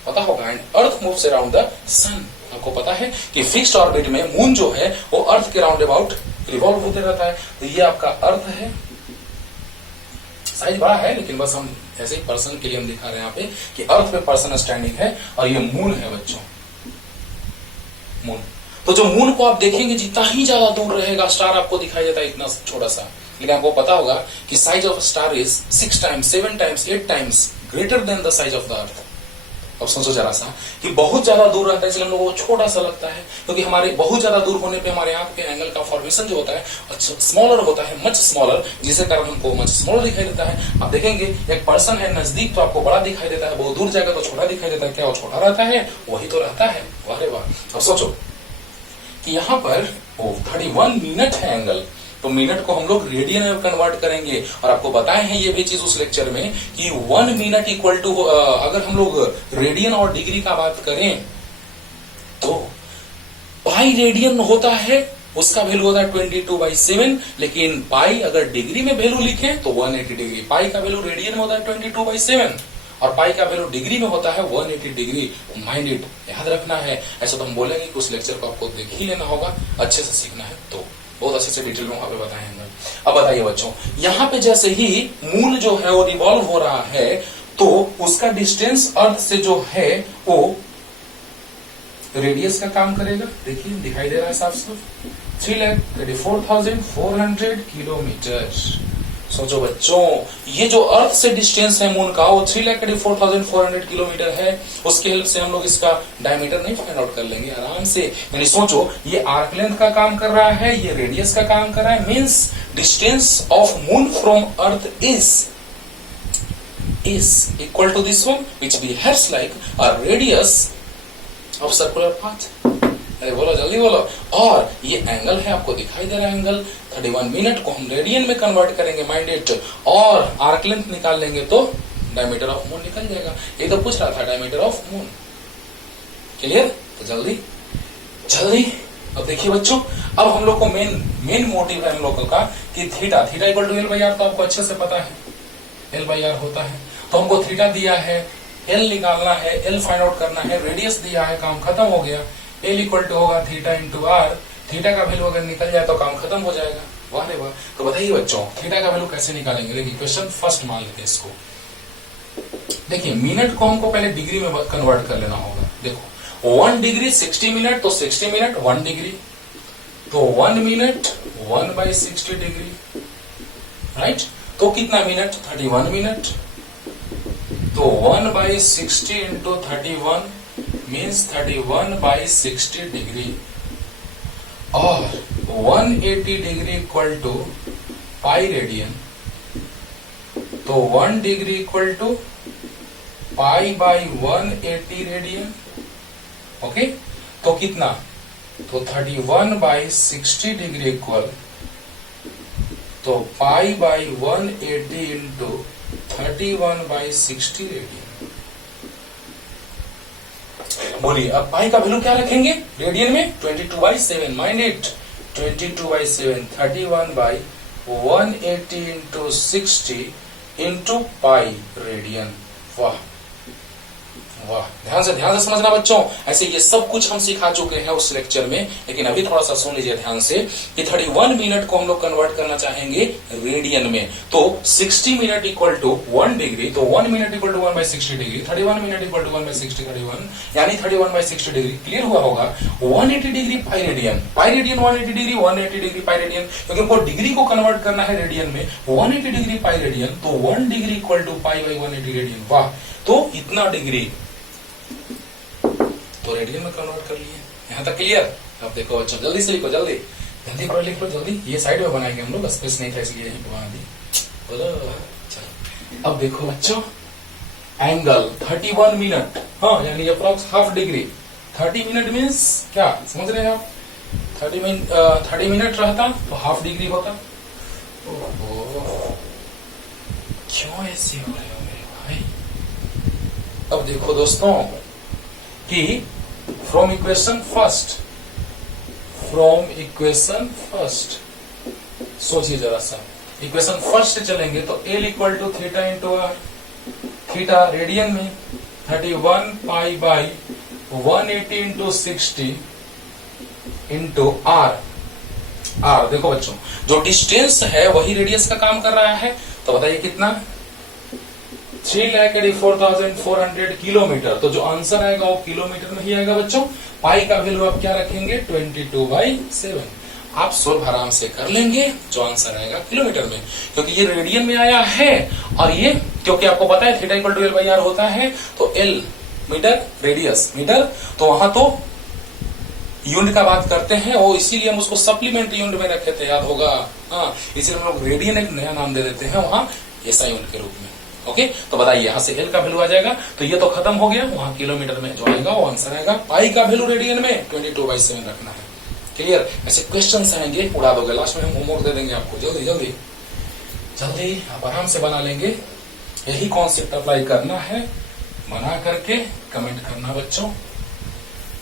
पता होगा, and earth moves around the sun. आपको पता है कि फिक्स्ड ऑर्बिट में मून जो है वो अर्थ के राउंड अबाउट रिवॉल्व होते रहता है। तो ये आपका अर्थ है, साइज बड़ा है लेकिन बस हम ऐसे ही पर्सन के लिए हम दिखा रहे हैं यहाँ पे कि अर्थ पे पर्सन स्टैंडिंग है, और ये मून है बच्चों, मून। तो जो मून को आप देखेंगे जितना ही ज्यादा दूर रहेगा, स्टार आपको दिखाई देता है इतना छोटा सा, लेकिन आपको पता होगा कि size of star is 6 times, 7 times, 8 times greater than the size of the earth. अब सोचो जरा सा कि बहुत ज्यादा दूर रहता है, इसलिए हम लोगों को छोटा सा लगता है, क्योंकि हमारे बहुत ज्यादा दूर होने पे हमारे आंख पे एंगल का फॉर्मेशन जो होता है स्मॉलर होता है, मच स्मॉलर, जिसके कारण हमको मच स्मॉलर दिखाई देता है। आप देखेंगे एक पर्सन है नजदीक तो आपको बड़ा दिखाई देता है, बहुत दूर जाएगा तो छोटा दिखाई देता है। क्या वो छोटा रहता है? वही तो रहता है। वाह रे वाह। अब सोचो कि यहाँ पर 31 मिनट है एंगल, तो मिनट को हम लोग रेडियन में कन्वर्ट करेंगे। और आपको बताए हैं ये भी चीज उस लेक्चर में कि 1 मिनट इक्वल टू, अगर हम लोग रेडियन और डिग्री का बात करें तो पाई रेडियन होता है, उसका वैल्यू होता है 22/7, लेकिन पाई अगर डिग्री में वैल्यू लिखें तो 180 डिग्री। पाई का वैल्यू रेडियन में होता है 22/7 और पाई का वैल्यू डिग्री में होता है 180 डिग्री। माइंड इट, याद रखना है। ऐसा तो हम बोलेंगे कि उस लेक्चर को आपको देख ही लेना होगा, अच्छे से सीखना है तो बहुत अच्छे से डिटेल में वहां पे बताएंगे। अब बताइए बच्चों, यहाँ पे जैसे ही मून जो है वो रिवॉल्व हो रहा है तो उसका डिस्टेंस अर्थ से जो है वो रेडियस का काम करेगा। देखिए दिखाई दे रहा है साफ साफ, 3,34,400 किलोमीटर। सोचो बच्चों, ये जो अर्थ से डिस्टेंस है मून का वो 3,34,400 किलोमीटर है। उसके हेल्प से हम लोग इसका डायमीटर नहीं फाइंड आउट कर लेंगे आराम से। यानी सोचो, ये आर्क लेंथ का काम कर रहा है, ये रेडियस का काम कर रहा है, means distance of moon from earth is equal to this one, which behaves like a radius of circular path. अरे बोलो जल्दी बोलो। और ये एंगल है, आपको दिखाई दे रहा है एंगल 31 मिनट को हम रेडियन में कन्वर्ट करेंगे माइंड इट, और आर्क लेंथ निकाल लेंगे तो डायमीटर ऑफ मून निकल जाएगा। ये तो पूछ रहा था डायमीटर ऑफ मून। क्लियर? तो जल्दी जल्दी अब देखिए बच्चों, अब हम लोग को मेन मोटिव है हम लोगों का कि theta equal to L by R, तो आपको अच्छे से पता है एल बाई आर होता है। तो हमको थीटा दिया है, एल निकालना है, एल फाइंड आउट करना है, रेडियस दिया है, काम खत्म हो गया। एल इक्वल टू होगा थीटा इंटू आर, थीटा का वैल्यू अगर निकल जाए तो काम खत्म हो जाएगा। वाह रे वाह। तो बताइए बच्चों, थीटा का वैल्यू कैसे निकालेंगे? देखिए क्वेश्चन फर्स्ट मान लेते हैं इसको। देखिए मिनट को हमको पहले डिग्री में कन्वर्ट कर लेना होगा। देखो 1 डिग्री 60 मिनट, तो 60 मिनट 1 डिग्री, तो 1 मिनट 1/60 डिग्री, राइट। तो कितना मिनट? 31 मिनट। तो 1/60 इंटू 31 मीन्स 31/60 डिग्री, और 180 degree equal to pi radian. तो 1 degree equal to pi by 180 radian. Okay, तो कितना? तो 31/60 डिग्री इक्वल, तो पाई बाई 180 इंटू 31/60 रेडियन। बोलिए अब पाई का वैल्यू क्या रखेंगे रेडियन में? 22/7 mind it, 22/7 31/180 into 60 into pi radian. वाह वाह, ध्यान से समझना बच्चों। ऐसे ये सब कुछ हम सिखा चुके हैं उस लेक्चर में, लेकिन अभी थोड़ा सा सुन लीजिए ध्यान से कि 31 मिनट को हम लोग कन्वर्ट करना चाहेंगे रेडियन में। तो 60 मिनट इक्वल टू 1 डिग्री, तो 1 minute equal to 1/60 degree, 31 minute equal to 1/60 31, यानी 31/60 डिग्री। क्लियर हुआ होगा। 180 degree pi radian, 180 degree 180 degree pi radian, क्योंकि हमको डिग्री को कन्वर्ट करना है रेडियन में। 180 डिग्री पाई रेडियन, तो 1 degree equal to pi by 180 radian. वाह, तो इतना डिग्री तो रेडियन में कन्वर्ट कर लिए। यहां तक क्लियर? अब देखो बच्चों, जल्दी से लिखो, जल्दी पढ़ लिख लो जल्दी। ये साइड में बनाएंगे हम लोग, स्पेस नहीं था इसलिए यहीं पे बना दी। बोलो चलो। अब देखो बच्चों, एंगल 31 मिनट, हाँ यानी approx half degree. 30 minute means क्या समझ रहे हैं आप? 30 मिनट रहता तो हाफ डिग्री होता। ओहो, क्यों ऐसे हो रहे हो मेरे भाई? अब देखो दोस्तों कि फ्रॉम इक्वेशन फर्स्ट सोचिए जरा सा, इक्वेशन फर्स्ट चलेंगे तो L equal to theta into R, theta radian में 31 pi by 180 into 60 into R. R देखो बच्चों, जो डिस्टेंस है वही रेडियस का काम कर रहा है। तो बताइए कितना? 3,84,400 किलोमीटर। तो जो आंसर आएगा वो किलोमीटर में ही आएगा बच्चों। पाई का वैल्यू आप क्या रखेंगे? 22/7। आप सोल्व आराम से कर लेंगे, जो आंसर आएगा किलोमीटर में, क्योंकि ये रेडियन में आया है। और ये क्योंकि आपको पता है theta equal to L by R होता है, तो एल मीटर, रेडियस मीटर, तो वहां तो यूनिट का बात करते हैं वो, इसीलिए हम उसको सप्लीमेंट्री यूनिट में रखे थे, याद होगा। हाँ, इसीलिए हम लोग रेडियन एक नया नाम दे देते हैं वहां ऐसा यूनिट के रूप में। ओके, तो बताइए यहां से एल का वैल्यू आ जाएगा, तो ये तो खत्म हो गया। वहां किलोमीटर में जो आएगा वो आंसर आएगा। पाई का वैल्यू रेडियन में 22/7 रखना है। क्लियर? ऐसे क्वेश्चन आएंगे, उड़ा दोगे। लास्ट में हम होमवर्क दे देंगे आपको, जल्दी जल्दी जल्दी आप आराम से बना लेंगे। यही कॉन्सेप्ट अप्लाई करना है, बना करके कमेंट करना बच्चों,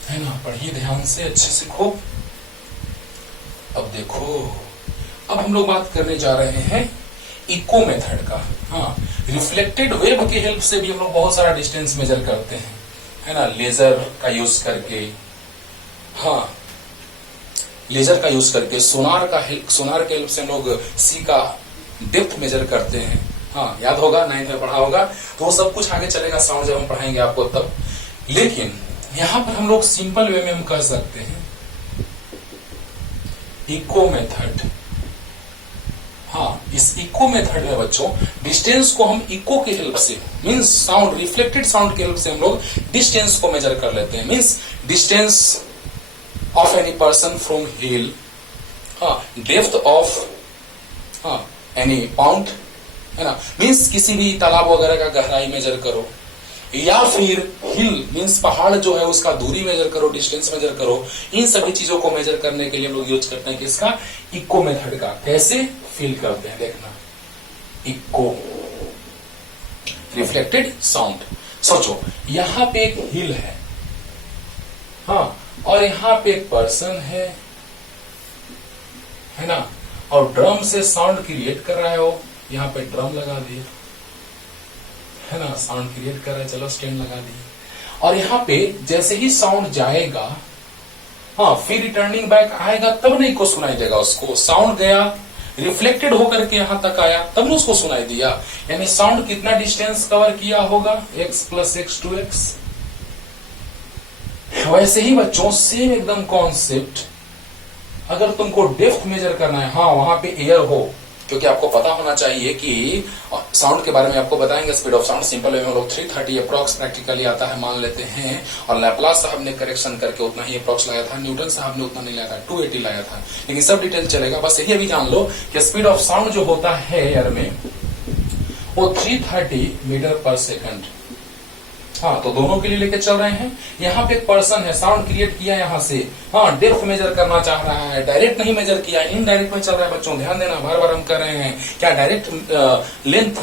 है ना। पढ़िए ध्यान से, अच्छे से खूब। अब देखो, अब हम लोग बात करने जा रहे हैं इको मेथड का। हाँ, रिफ्लेक्टेड वेव की हेल्प से भी हम लोग बहुत सारा डिस्टेंस मेजर करते हैं, है ना, लेजर का यूज करके। हाँ, लेजर का यूज करके, सोनार के हेल्प से हम लोग सी का डेप्थ मेजर करते हैं। हाँ, याद होगा, 9th में पढ़ा होगा। तो वो सब कुछ आगे चलेगा, साउंड जब हम पढ़ाएंगे आपको तब। लेकिन यहां पर हम लोग सिंपल वे में हम कर सकते हैं इको मेथड। हाँ, इस इको मेथड में बच्चों डिस्टेंस को हम इको के हेल्प से, मींस साउंड, रिफ्लेक्टेड साउंड के हेल्प से हम लोग डिस्टेंस को मेजर कर लेते हैं। Means distance of any person from hill, हाँ, डेप्थ ऑफ, हाँ, एनी पाउंड, है ना, मींस किसी भी तालाब वगैरह का गहराई मेजर करो, या फिर हिल मींस पहाड़ जो है उसका दूरी मेजर करो, डिस्टेंस मेजर करो। इन सभी चीजों को मेजर करने के लिए हम लोग यूज करते हैं किसका? इको मेथड का। कैसे फील करते हैं देखना, इको रिफ्लेक्टेड साउंड। सोचो, यहां पे एक हिल है, हाँ, और यहाँ पे एक पर्सन है ना, और ड्रम से साउंड क्रिएट कर रहा है वो, यहाँ पे ड्रम लगा दिए, है ना, साउंड क्रिएट कर रहा है, चलो स्टैंड लगा दिए। और यहाँ पे जैसे ही साउंड जाएगा, हाँ, फिर रिटर्निंग बैक आएगा, तब नहीं को सुनाई देगा उसको। साउंड गया, रिफ्लेक्टेड होकर के यहां तक आया, तब ने उसको सुनाई दिया। यानी साउंड कितना डिस्टेंस कवर किया होगा, x प्लस एक्स 2x। वैसे ही बच्चों सेम एकदम कॉन्सेप्ट, अगर तुमको डेप्थ मेजर करना है, हाँ, वहां पे एयर हो, क्योंकि आपको पता होना चाहिए कि साउंड के बारे में आपको बताएंगे। Speed of sound simple way में हम लोग 330 अप्रॉक्स प्रैक्टिकली आता है मान लेते हैं, और लैपलास साहब ने करेक्शन करके उतना ही अप्रॉक्स लाया था, न्यूटन साहब ने उतना नहीं लाया था, 280 लाया था, लेकिन सब डिटेल चलेगा। बस यही अभी जान लो कि स्पीड ऑफ साउंड जो होता है एयर में वो 330 मीटर पर सेकंड। हाँ, तो दोनों के लिए लेके चल रहे हैं। यहाँ पे एक पर्सन है, साउंड क्रिएट किया यहाँ से, हाँ, डेप्थ मेजर करना चाह रहा है, डायरेक्ट नहीं मेजर किया, इनडायरेक्ट में चल रहा है। बच्चों ध्यान देना, बार बार हम कर रहे हैं, क्या डायरेक्ट लेंथ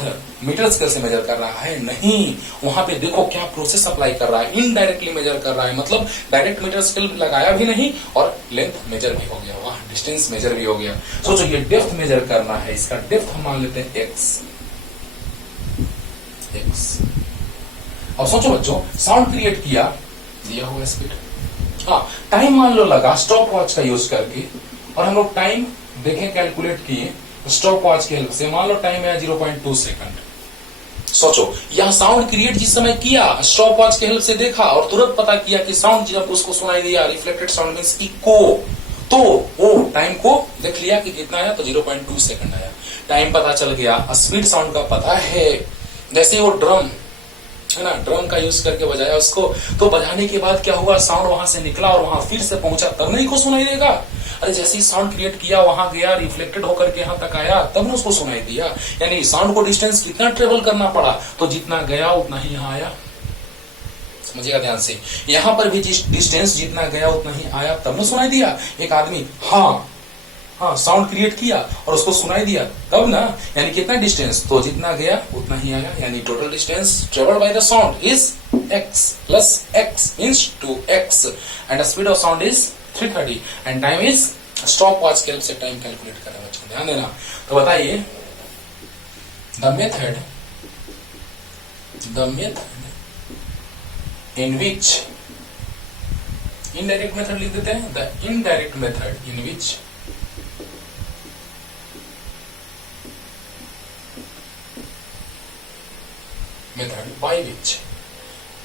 मीटर स्केल से मेजर कर रहा है? नहीं, वहां पे देखो क्या प्रोसेस अप्लाई कर रहा है, इनडायरेक्टली मेजर कर रहा है, मतलब डायरेक्ट मीटर स्केल लगाया भी नहीं और लेंथ मेजर भी हो गया, वहां डिस्टेंस मेजर भी हो गया। सोचो ये डेप्थ मेजर करना है, इसका डेप्थ हम मान लेते हैं एक्स। और सोचो बच्चों, साउंड क्रिएट किया, दिया हुआ स्पीड, हाँ, टाइम मान लो लगा स्टॉप वॉच का यूज करके, और हम लोग टाइम देखें, कैलकुलेट किए स्टॉप वॉच के हेल्प से, मान लो टाइम है 0.2 सेकंड। सोचो यह साउंड क्रिएट जिस समय किया, स्टॉप वॉच के हेल्प से देखा और तुरंत पता किया कि साउंड जब उसको सुनाई दिया, रिफ्लेक्टेड साउंड मींस इको, तो वो टाइम को देख लिया कि कितना आया, तो 0.2 सेकंड आया। टाइम पता चल गया, स्पीड साउंड का पता है। जैसे वो ड्रम है ना, ड्रम का यूज करके बजाया उसको, तो बजाने के बाद क्या हुआ, साउंड वहां से निकला और वहां फिर से पहुंचा, तब नहीं को सुनाई देगा। अरे जैसे ही साउंड क्रिएट किया, वहां गया, रिफ्लेक्टेड होकर के यहां तक आया, तब ने उसको सुनाई दिया। यानी साउंड को डिस्टेंस कितना ट्रेवल करना पड़ा, तो जितना गया उतना ही यहाँ आया। समझिएगा ध्यान से, यहां पर भी डिस्टेंस जितना गया उतना ही आया, तब ने सुनाई दिया। एक आदमी हाँ साउंड क्रिएट किया और उसको सुनाई दिया, तब ना, यानी कितना डिस्टेंस, तो जितना गया उतना ही आया। यानी total distance travelled by the sound is x plus x means 2x, and the speed of sound is 330, and time is, stop watch के हेल्प से टाइम कैलकुलेट कर रहे हैं बच्चों, ध्यान देना। तो बताइए, the method in which, indirect method लिख देते हैं, the indirect method in which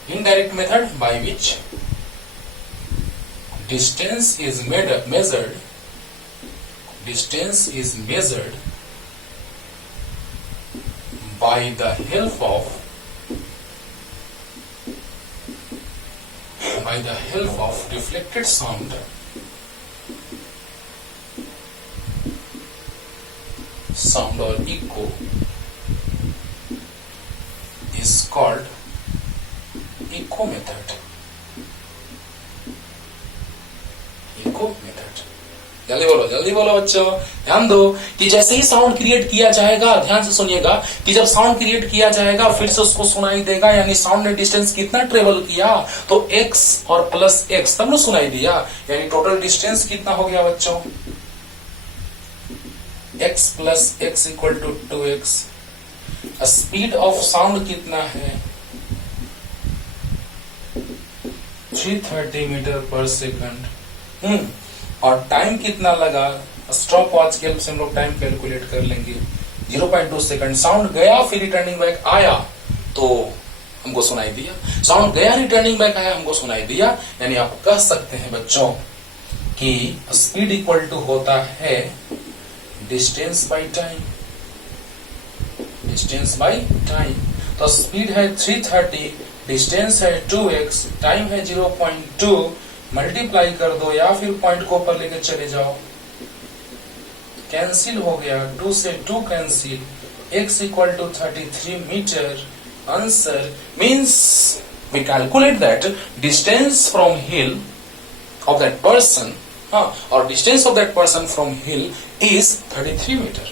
indirect method by which distance is measured by the help of reflected sound or echo is called echo method. जल्दी बोलो बच्चों, ध्यान दो कि जैसे ही साउंड क्रिएट किया जाएगा, ध्यान से सुनिएगा कि जब साउंड क्रिएट किया जाएगा फिर से उसको सुनाई देगा, यानी साउंड ने डिस्टेंस कितना ट्रेवल किया, तो x और प्लस x, तब ने सुनाई दिया। यानी टोटल डिस्टेंस कितना हो गया बच्चों, x plus x equal to 2x। Speed of sound कितना है, 330 मीटर पर सेकंड, और टाइम कितना लगा, स्टॉप वॉच के हेल्प से हम लोग टाइम कैलकुलेट कर लेंगे, 0.2 सेकंड। साउंड गया फिर रिटर्निंग बैक आया तो हमको सुनाई दिया, साउंड गया रिटर्निंग बैक आया, हमको सुनाई दिया। यानी आप कह सकते हैं बच्चों कि स्पीड इक्वल टू होता है डिस्टेंस बाई टाइम। तो स्पीड है 330, डिस्टेंस है 2x, टाइम है 0.2, मल्टीप्लाई कर दो या फिर पॉइंट को ऊपर लेके चले जाओ, कैंसिल हो गया, 2 से 2 cancel, x equal to 33 metre. Answer means we calculate that distance from hill of that person, और distance of that person from hill is 33 metre,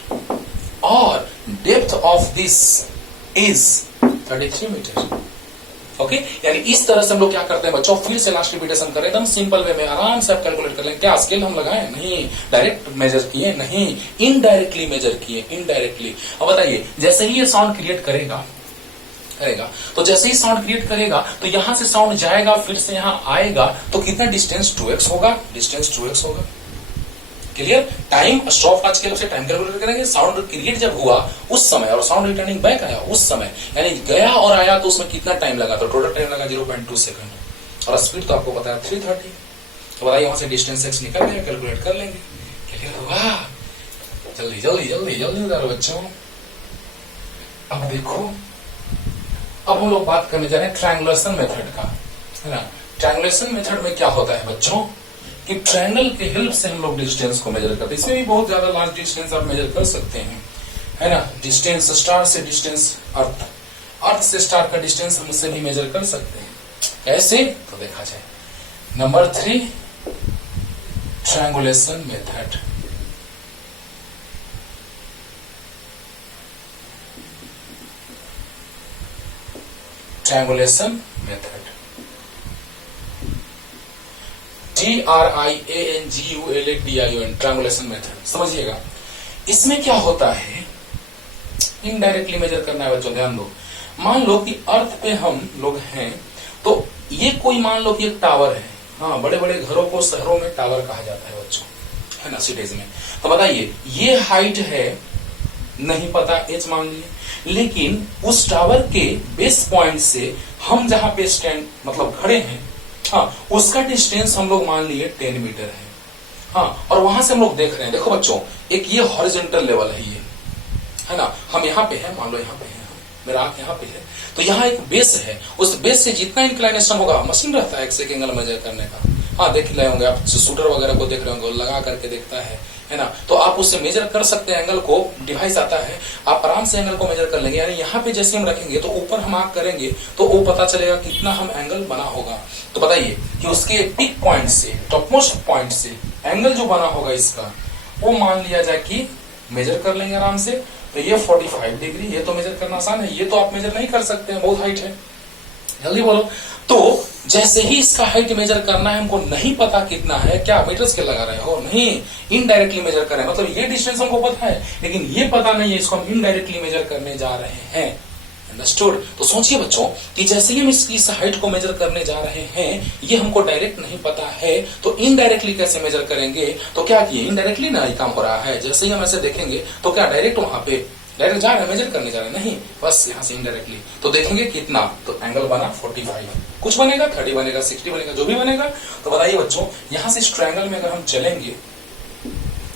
और depth of this is 33 metre. Okay, यानी इस तरह से हम लोग क्या करते हैं बच्चों, फिर से लास्ट रिपीटेशन करें एकदम सिंपल वे में, आराम से आप कैलकुलेट कर लें। क्या स्केल हम लगाए? नहीं। डायरेक्ट मेजर किए? नहीं, इनडायरेक्टली मेजर किए, इनडायरेक्टली। अब बताइए, जैसे ही ये साउंड क्रिएट करेगा तो जैसे ही साउंड क्रिएट करेगा तो यहां से साउंड जाएगा, फिर से यहां आएगा, तो कितना डिस्टेंस 2x होगा, डिस्टेंस 2x होगा। क्लियर? टाइम स्टॉप वॉच के से टाइम कैलकुलेट करेंगे, साउंड क्रिएट जब हुआ उस समय और साउंड रिटर्निंग बैक आया उस समय, यानी गया और आया तो उसमें कितना टाइम लगा, तो टोटल टाइम लगा 0.2 सेकंड, और स्पीड तो आपको पता है 330। तो बताइए वहां से डिस्टेंस x निकल गया, कैलकुलेट कर लेंगे। क्लियर हुआ? जल्दी जल्दी जल्दी जल्दी उतारो बच्चों। अब देखो, अब हम लोग बात करने जा रहे हैं ट्रायंगुलेशन मेथड का, है ना। ट्रायंगुलेशन मेथड में क्या होता है बच्चों कि ट्रायंगल के हेल्प से हम लोग डिस्टेंस को मेजर करते हैं। इसमें भी बहुत ज्यादा लार्ज डिस्टेंस आप मेजर कर सकते हैं, है ना। डिस्टेंस स्टार से डिस्टेंस अर्थ, अर्थ से स्टार का डिस्टेंस हम उससे भी मेजर कर सकते हैं। कैसे? तो देखा जाए। Number 3, triangulation method. Triangulation method, TRIANGULATION, triangulation method. समझिएगा, इसमें क्या होता है, इनडायरेक्टली मेजर करना है बच्चों, ध्यान दो। मान लो कि अर्थ पे हम लोग हैं, तो ये कोई मान लो कि एक टावर है, हाँ, बड़े बड़े घरों को शहरों में टावर कहा जाता है बच्चों, है ना, सिटीज में। तो बताइए ये हाइट है, नहीं पता, एच मान लिए, लेकिन उस टावर के बेस पॉइंट से हम जहां पे स्टैंड मतलब खड़े हैं, हाँ, उसका डिस्टेंस हम लोग मान लिए 10 मीटर है, हाँ, और वहां से हम लोग देख रहे हैं। देखो बच्चों, एक ये हॉरिजॉन्टल लेवल है, ये है ना, हम यहाँ पे हैं, मान लो यहाँ पे है, मेरा आंख यहाँ पे है, तो यहाँ एक बेस है, उस बेस से जितना इंक्लाइनेशन होगा, मशीन रहता है एक एंगल मेजर करने का, हाँ, देख रहे होंगे आप, शूटर वगैरह को देख रहे होंगे, लगा करके देखता है ना, तो आप उससे मेजर कर सकते हैं एंगल को, डिवाइस आता है, आप आराम से एंगल को मेजर कर लेंगे। यानी यहाँ पे जैसे हम रखेंगे तो ऊपर हम आंख करेंगे तो वो पता चलेगा कितना हम एंगल बना होगा। तो बताइए कि उसके पीक पॉइंट से, टॉप मोस्ट पॉइंट से एंगल जो बना होगा इसका, वो मान लिया जाए कि मेजर कर लेंगे आराम से। तो ये 45 डिग्री, ये तो मेजर करना आसान है, ये तो आप मेजर नहीं कर सकते हैं, बहुत हाइट है। जल्दी बोलो। तो जैसे ही इसका हाइट मेजर करना है, हमको नहीं पता कितना है, क्या मीटर स्केल लगा रहे हो? नहीं, इनडायरेक्टली मेजर कर रहे हैं, मतलब ये डिस्टेंस हमको पता है लेकिन ये पता नहीं है, इसको हम इनडायरेक्टली मेजर करने जा रहे हैं। अंडरस्टूड? तो सोचिए बच्चों कि जैसे ही हम इस हाइट को मेजर करने जा रहे हैं, ये हमको डायरेक्ट नहीं पता है, तो इनडायरेक्टली कैसे मेजर करेंगे? तो क्या किए, इनडायरेक्टली ना ये काम हो रहा है। जैसे ही हम ऐसे देखेंगे तो क्या डायरेक्ट वहां पे डायरेक्ट जा रहे हैं, मेजर करने जा रहे हैं? नहीं, बस यहाँ से इनडायरेक्टली। तो देखेंगे कितना, तो एंगल बना 45, कुछ बनेगा 30 बनेगा 60 बनेगा, जो भी बनेगा। तो बताइए बच्चों, यहाँ से इस ट्रायंगल में अगर हम चलेंगे,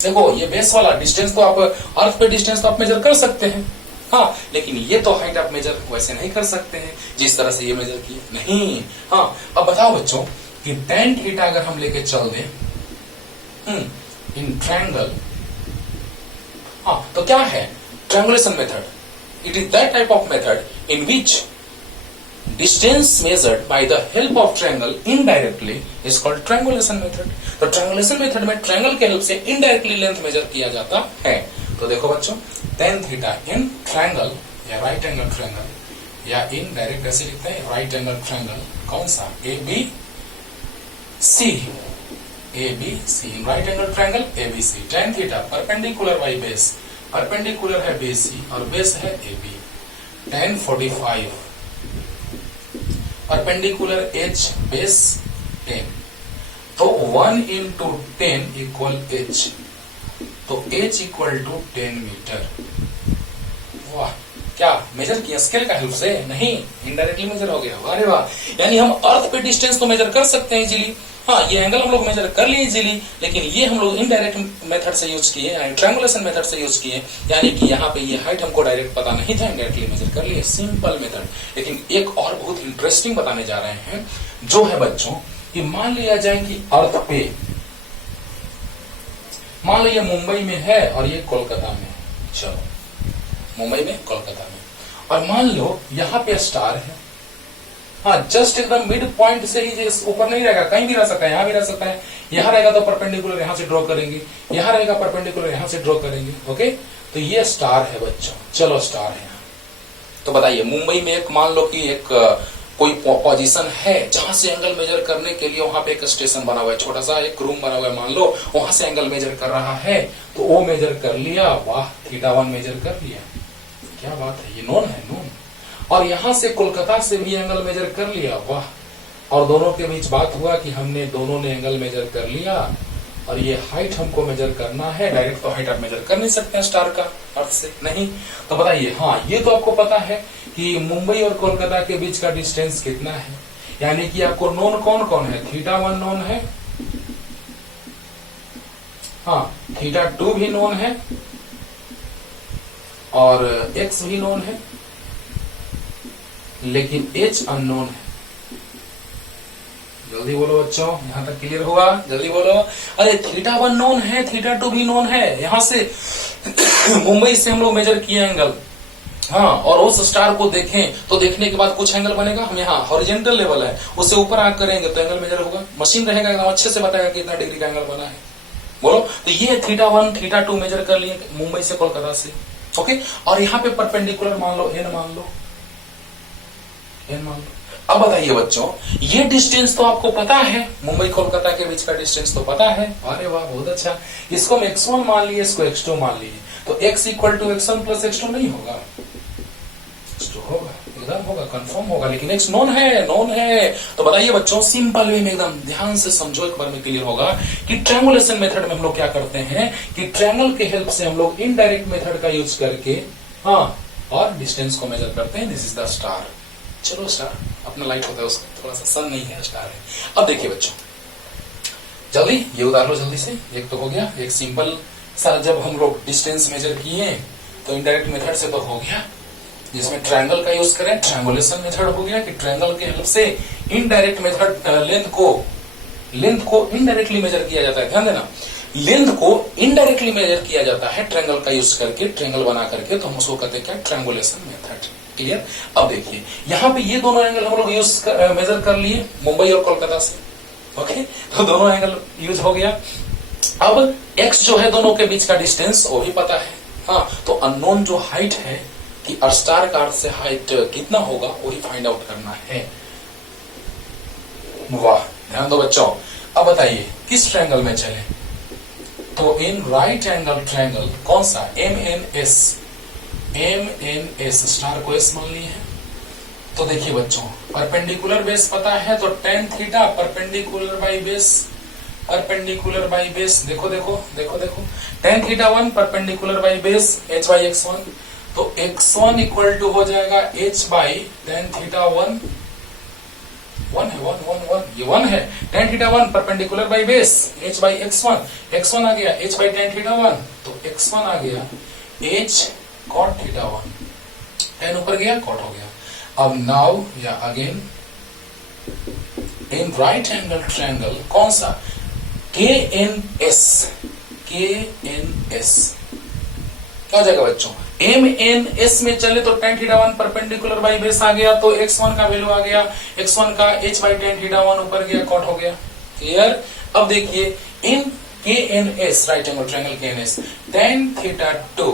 देखो ये बेस वाला डिस्टेंस तो आप अर्थ पे डिस्टेंस तो आप मेजर कर सकते हैं, हाँ, लेकिन ये तो हाइट आप मेजर वैसे नहीं कर सकते हैं जिस तरह से ये मेजर किए, नहीं। हाँ, अब बताओ बच्चों कि tan थीटा अगर हम लेके चल दें इन ट्रायंगल, हाँ, तो क्या है triangulation method? It is that type of method in which distance measured by the help of triangle indirectly is called triangulation method. तो triangulation method में triangle के help से indirectly length measure किया जाता है। तो देखो बच्चों, tan theta in triangle या right angle triangle या in direct ऐसे लिखते हैं right angle triangle, कौन सा? ABC, ABC in right angle triangle ABC, tan theta perpendicular by base, perpendicular है BC और बेस है AB, tan 45 perpendicular H base 10, तो 1 into 10 इक्वल H, तो H इक्वल टू 10 मीटर। वाह, क्या मेजर किया स्केल का हेल्प से? नहीं, इनडायरेक्टली मेजर हो गया। अरे वाह, यानी हम अर्थ पे डिस्टेंस तो मेजर कर सकते हैं इजीली, हाँ, ये एंगल हम लोग मेजर कर लिए इजीली, लेकिन ये हम लोग इनडायरेक्ट मेथड से यूज किए, यानी ट्रायंगुलेशन मेथड से यूज किए, यानी कि यहाँ पे ये हाइट हमको डायरेक्ट पता नहीं था, इनडायरेक्टली मेजर कर लिए, सिंपल मेथड। लेकिन एक और बहुत इंटरेस्टिंग बताने जा रहे हैं, जो है बच्चों कि मान लिया जाए कि अर्थ पे, मान लो ये मुंबई में है और ये कोलकाता में, चलो मुंबई में कोलकाता में, और मान लो यहाँ पे स्टार है, हाँ, जस्ट एकदम मिड पॉइंट से ही ऊपर नहीं रहेगा, कहीं भी रह सकता है, यहाँ भी रह सकता है, यहाँ रहेगा तो परपेंडिकुलर यहाँ से ड्रॉ करेंगे, यहाँ रहेगा परपेंडिकुलर यहाँ से ड्रॉ करेंगे। ओके, तो ये स्टार है बच्चों, चलो स्टार है। तो बताइए मुंबई में एक मान लो कि एक कोई पोजीशन है जहां से एंगल मेजर करने के लिए वहां पे एक स्टेशन बना हुआ है, छोटा सा एक रूम बना हुआ है मान लो, वहां से एंगल मेजर कर रहा है, तो वो मेजर कर लिया, वाह θ1 मेजर कर लिया, क्या बात है, ये नोन है, नोन। और यहां से कोलकाता से भी एंगल मेजर कर लिया, वाह। और दोनों के बीच बात हुआ कि हमने दोनों ने एंगल मेजर कर लिया, और ये हाइट हमको मेजर करना है। डायरेक्ट तो हाइट आप मेजर कर नहीं सकते हैं स्टार का, अर्थ से नहीं। तो बताइए, हाँ ये तो आपको पता है कि मुंबई और कोलकाता के बीच का डिस्टेंस कितना है, यानी कि आपको नोन कौन कौन है, θ1 नोन है, हाँ θ2 भी नोन है, और x भी नोन है, लेकिन h अननोन है। जल्दी बोलो बच्चों, यहां तक क्लियर हुआ, जल्दी बोलो। अरे θ1 नोन है, θ2 भी नोन है, यहां से मुंबई से हम लोग मेजर किए एंगल, हाँ, और उस स्टार को देखें तो देखने के बाद कुछ एंगल बनेगा, हम यहाँ हॉरिजॉन्टल लेवल है उससे ऊपर आग करेंगे तो एंगल मेजर होगा, मशीन रहेगा एकदम अच्छे से बताएगा कि इतना डिग्री का एंगल बना है। बोलो, तो ये θ1 θ2 मेजर कर लिए मुंबई से कोलकाता से, ओके। और यहाँ पे परपेंडिकुलर मान लो n मान लो, n मान लो। अब बताइए बच्चों, ये डिस्टेंस तो आपको पता है, मुंबई कोलकाता के बीच का डिस्टेंस तो पता है, अरे वाह बहुत अच्छा। इसको हम x1 मान लिए, इसको x2 मान लिए, तो x equal to x1 plus x2 नहीं होगा, x2 होगा, एकदम होगा, कंफर्म होगा, लेकिन x नोन है, नोन है। तो बताइए बच्चों, सिंपल वे में एकदम ध्यान से समझो, एक बार में क्लियर होगा कि ट्रायंगुलेशन मेथड में हम लोग क्या करते हैं कि ट्रायंगल के हेल्प से हम लोग इनडायरेक्ट मेथड का यूज करके, हाँ, और डिस्टेंस को मेजर करते हैं। This is the star. चलो स्टार अपना लाइट होता है, उसका थोड़ा सा सन नहीं है, स्टार है। अब देखिए बच्चों, जल्दी ये उतार लो जल्दी से, एक तो हो गया, एक सिंपल सा जब हम लोग डिस्टेंस मेजर किए तो इनडायरेक्ट मेथड से तो हो गया, जिसमें ट्रायंगल का यूज करें, ट्रायंगुलेशन मेथड हो गया कि ट्रायंगल के हेल्प से इनडायरेक्ट मेथड लेंथ को इनडायरेक्टली मेजर किया जाता है। ध्यान देना, लेंथ को इनडायरेक्टली मेजर किया जाता है ट्रायंगल का यूज करके, ट्रायंगल बना करके, तो हम उसको कहते हैं क्या, ट्रायंगुलेशन मेथड। क्लियर। अब देखिए यहाँ पे ये दोनों एंगल हम लोग मेजर कर लिए मुंबई और कोलकाता से, ओके, तो दोनों एंगल यूज हो गया। अब x जो है दोनों के बीच का डिस्टेंस वो भी पता है, हाँ, तो अननोन जो हाइट है कि स्टार का अर्थ से हाइट कितना होगा वही फाइंड आउट करना है। वाह, ध्यान दो बच्चों। अब बताइए किस ट्रायंगल में चले, तो इन राइट एंगल ट्रायंगल, कौन सा, MNS, स्टार को S मान लिए हैं। तो देखिए बच्चों, परपेंडिकुलर बेस पता है, तो tan theta perpendicular by base, देखो देखो देखो देखो, tan theta 1 perpendicular by base h by x1, तो x1 इक्वल टू हो जाएगा h बाई tan थीटा 1, 1 है, 1 ये 1 है, tan theta 1 perpendicular by base h by x1 आ गया h बाई tan थीटा 1, तो x1 आ गया h cot थीटा 1, tan ऊपर गया, cot हो गया। अब नाउ या again in right angle triangle, कौन सा, KNS, क्या हो जाएगा बच्चों, MNS में चले तो tan theta 1 perpendicular by base आ गया, तो x1 का वैल्यू आ गया, x1 का h बाई tan थीटा 1 ऊपर गया, cot हो गया। क्लियर। अब देखिए इन KNS, right angle triangle KNS, tan theta 2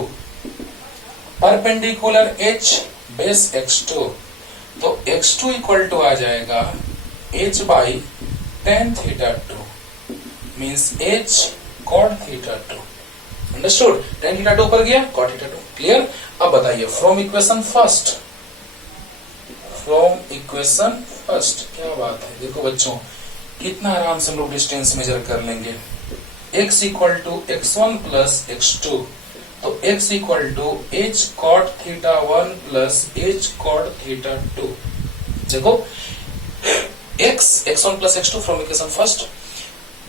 perpendicular h base x2, तो x2 इक्वल टू आ जाएगा h by tan theta 2 means h cot theta 2। Understood, tan theta 2 ऊपर गया, cot थीटा 2। क्लियर। अब बताइए फ्रॉम इक्वेशन फर्स्ट, क्या बात है, देखो बच्चों कितना आराम से हम लोग डिस्टेंस मेजर कर लेंगे। x equal to x1 plus x2, तो x equal to h cot theta 1 plus h cot theta 2। देखो x1 plus x2 from equation first,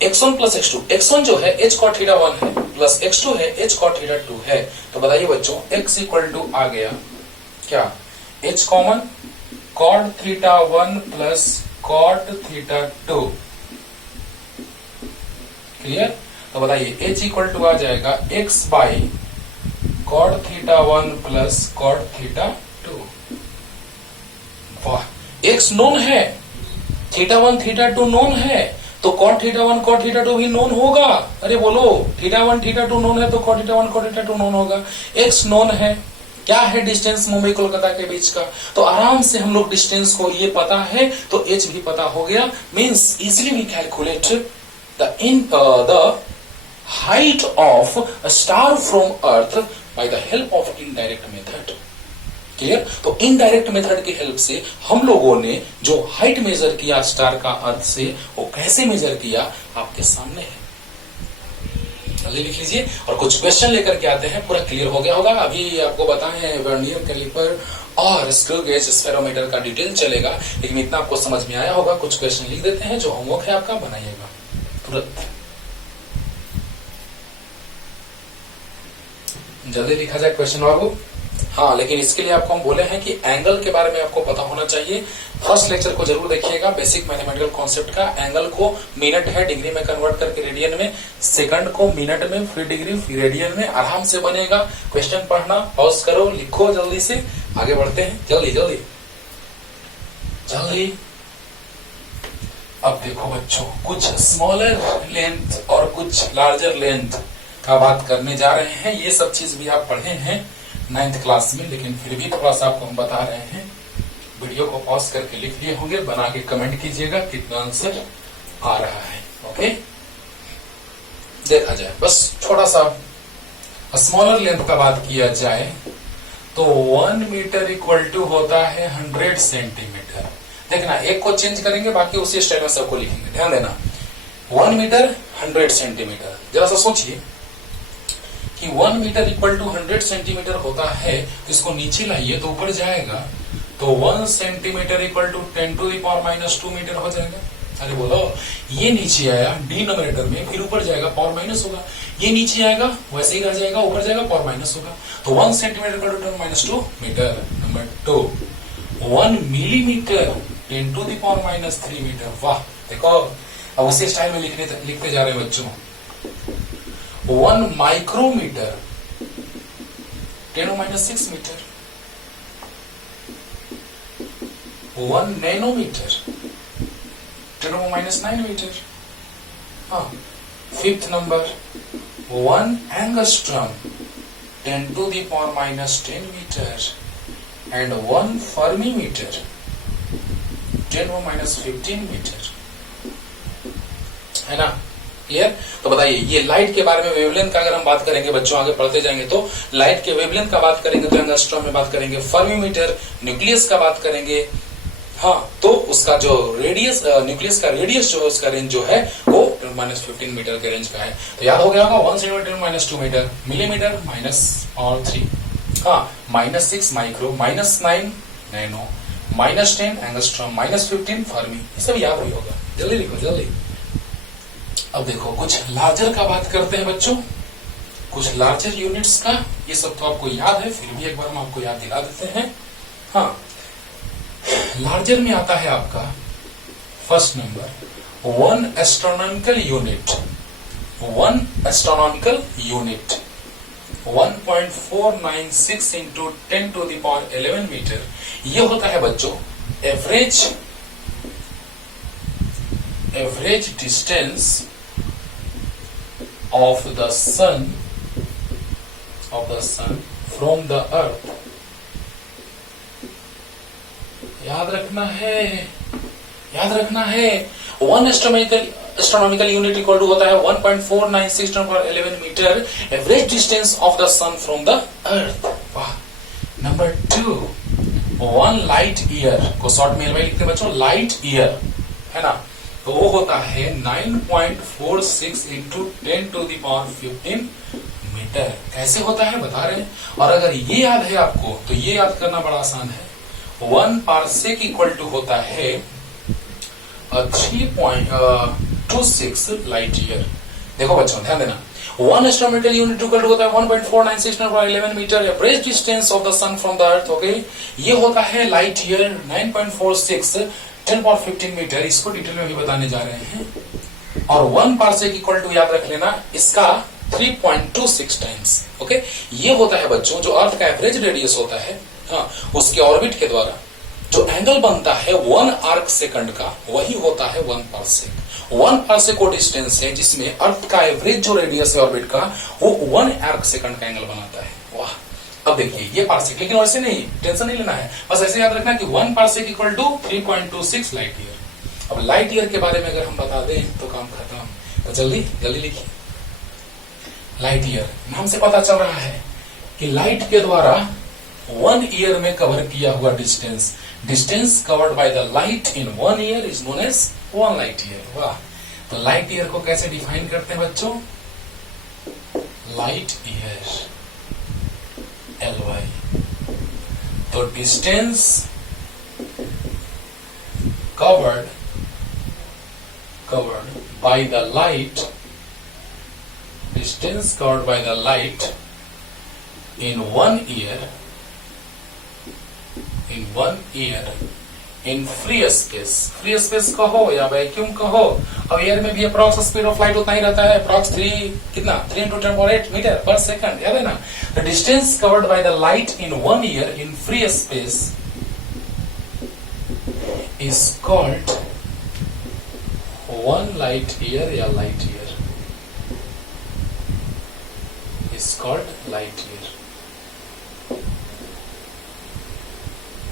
x1 plus x2, x1 जो है h cot थीटा 1 है प्लस x2 है h cot थीटा 2 है, तो बताइए बच्चों x इक्वल टू आ गया क्या, h common, cot theta 1 plus cot theta 2। Clear. तो बताइए h इक्वल टू आ जाएगा x by cot theta 1 plus cot theta 2। वाह, x नोन है, थीटा 1 थीटा 2 नोन है, तो cot थीटा 1 cot थीटा 2 भी नोन होगा। अरे बोलो, थीटा 1 थीटा 2 नोन है तो cot theta 1 cot theta 2 known होगा। x नोन है, क्या है डिस्टेंस मुंबई कोलकाता के बीच का, तो आराम से हम लोग डिस्टेंस को ये पता है तो एच भी पता हो गया, means easily we calculate the height of a star from earth by the help of indirect method. Clear? तो इनडायरेक्ट मेथड की हेल्प से हम लोगों ने जो हाइट मेजर किया स्टार का अर्थ से, वो कैसे मेजर किया आपके सामने है। जल्दी लिख लीजिए और कुछ क्वेश्चन लेकर के आते हैं, पूरा क्लियर हो गया होगा। अभी आपको बताएं वर्नियर कैलिपर और स्क्रू गेज स्फेरोमीटर का डिटेल चलेगा, लेकिन इतना आपको समझ में आया होगा। कुछ क्वेश्चन लिख देते हैं, जो होमवर्क है आपका बनाइएगा तुरंत। जल्दी लिखा जाए क्वेश्चन बाबू। हाँ, लेकिन इसके लिए आपको हम बोले हैं कि एंगल के बारे में आपको पता होना चाहिए। फर्स्ट लेक्चर को जरूर देखिएगा, बेसिक मैथमेटिकल कॉन्सेप्ट का। एंगल को मिनट है डिग्री में कन्वर्ट करके रेडियन में, सेकंड को मिनट में, फिर डिग्री, फिर रेडियन में, आराम से बनेगा। क्वेश्चन पढ़ना, पॉज करो, लिखो, जल्दी से आगे बढ़ते हैं। जल्दी जल्दी जल्दी। अब देखो बच्चों, कुछ स्मॉलर लेंथ और कुछ लार्जर लेंथ का बात करने जा रहे हैं। ये सब चीज भी आप पढ़े हैं 9th क्लास में, लेकिन फिर भी थोड़ा सा आपको हम बता रहे हैं। वीडियो को पॉज करके लिख लिए होंगे, बना के कमेंट कीजिएगा कितना आंसर आ रहा है। ओके, देखा जाए बस थोड़ा सा स्मॉलर लेंथ का बात किया जाए तो 1 मीटर इक्वल टू होता है 100 सेंटीमीटर। देखना, एक को चेंज करेंगे, बाकी उसी स्टाइल में सबको लिखेंगे। ध्यान देना, 1 मीटर 100 सेंटीमीटर। जरा सा सोचिए कि 1 मीटर इक्वल टू 100 सेंटीमीटर होता है, इसको नीचे लाइए तो ऊपर जाएगा, तो 1 centimetre equal to 10 to the power minus 2 metre हो जाएगा। अरे बोलो, ये नीचे आया डिनोमिनेटर में, फिर ऊपर जाएगा पावर माइनस होगा, ये नीचे आएगा वैसे ही रह जाएगा, ऊपर जाएगा पावर माइनस होगा। तो 1 centimetre equal to 10 minus 2 metre. Number 2, 1 millimetre 10 to the power minus 3 metre. वाह, देखो अब उसी स्टाइल में लिखते जा रहे हैं बच्चों। 1 micrometre 10 minus 6 metre. 1 nanometre 10 minus 9 metre. हाँ, 5th number 1 angstrom 10 to the power minus 10 metre and 1 fermi metre 10 minus 15 metre. है ना क्लियर? तो बताइए, ये लाइट के बारे में वेवलेंथ का अगर हम बात करेंगे बच्चों, आगे पढ़ते जाएंगे तो लाइट के वेवलेंथ का बात करेंगे तो एंगस्ट्रॉम में बात करेंगे, फर्मीमीटर, न्यूक्लियस का बात करेंगे। हाँ, तो उसका जो रेडियस, न्यूक्लियस का रेडियस जो है, उसका रेंज जो है वो माइनस 15 मीटर के रेंज का है। तो याद हो गया होगा, 1 centimetre minus 2 metre, millimetre minus और 3, हाँ minus 6 micro, minus 9 nano, minus 10 angstrom, minus 15 fermi. ये सब याद भी होगा। जल्दी लिखो जल्दी। अब देखो, कुछ लार्जर का बात करते हैं बच्चों, कुछ लार्जर यूनिट्स का। ये सब तो आपको याद है, फिर भी एक बार हम आपको याद दिला देते हैं। हाँ, लार्जर में आता है आपका first number 1 astronomical unit. 1 astronomical unit 1.496 into 10 to the power 11 metre. ये होता है बच्चों average distance of the sun from the earth। याद रखना है 1 एस्ट्रोनॉमिकल यूनिट इक्वल टू होता है 1.496 × 11 metre, average distance of the sun from the earth. वाह। नंबर 2, 1 लाइट ईयर को शॉर्ट में लिखते हैं बच्चों, लाइट ईयर, है ना, तो वो होता है 9.46 into 10 to the power 15 metre. कैसे होता है बता रहे हैं, और अगर ये याद है आपको तो ये याद करना बड़ा आसान है। 1 पारसेक इक्वल टू होता है 3.26 लाइट ईयर। देखो बच्चों ध्यान देना, 1 एस्ट्रोनॉमिकल यूनिट इक्वल टू होता है 1.496 × 11 metre, average distance of the sun from the earth. Okay, ये होता है लाइट ईयर 9.46 10 पावर 15 मीटर। इसको डिटेल में भी बताने जा रहे हैं। और 1 पारसेक इक्वल टू याद रख लेना इसका 3.26 टाइम्स। ओके, ये होता है बच्चों जो अर्थ का एवरेज रेडियस होता है, हाँ, उसके ऑर्बिट के द्वारा जो एंगल बनता है 1 आर्क सेकंड का, वही होता है 1 पारसेक। 1 पारसेक वो डिस्टेंस है जिसमें अर्थ का एवरेज जो रेडियस है ऑर्बिट का, वो 1 आर्क सेकंड का एंगल बनाता है। वाह। अब देखिए ये पार्सेक, लेकिन वैसे नहीं, टेंशन नहीं लेना है, बस ऐसे याद रखना कि 1 parsec equal to 3.26 light year. अब लाइट ईयर के बारे में अगर हम बता दें तो काम खत्म। तो जल्दी जल्दी लिखिए लाइट ईयर। नाम से पता चल रहा है कि लाइट के द्वारा 1 ईयर में कवर किया हुआ distance, distance covered by the light in 1 year is known as 1 light year. वाह, तो लाइट ईयर को कैसे डिफाइन करते हैं बच्चों? लाइट ईयर LY, तो distance covered by the light, distance covered by the light in 1 year in free space कहो या वैक्यूम कहो। अब एयर में भी अप्रॉक्स स्पीड ऑफ लाइट उतना ही रहता है, अप्रॉक्स 3 into 10⁸ मीटर पर सेकंड, याद है ना। The distance covered by the light in 1 year in free space is called 1 light year या light year, is called light year।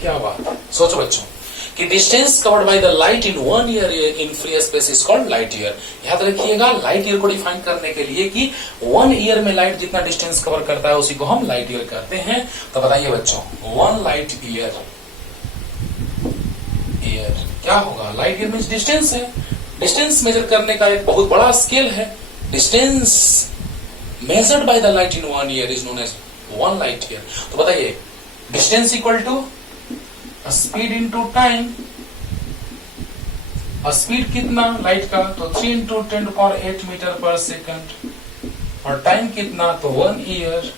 क्या बात, सोचो बच्चों कि distance covered by the light in 1 year in free space is called light year. याद रखिएगा लाइट ईयर को डिफाइन करने के लिए कि 1 ईयर में लाइट जितना डिस्टेंस कवर करता है उसी को हम लाइट ईयर कहते हैं। तो बताइए बच्चों 1 लाइट ईयर क्या होगा? लाइट ईयर में डिस्टेंस है, डिस्टेंस मेजर करने का एक बहुत बड़ा स्केल है। Distance measured by the light in 1 year is known as 1 light year. तो बताइए distance equal to speed into time. Speed कितना लाइट का? तो 3 into 10⁸ मीटर पर सेकंड। और टाइम कितना? तो 1 ईयर।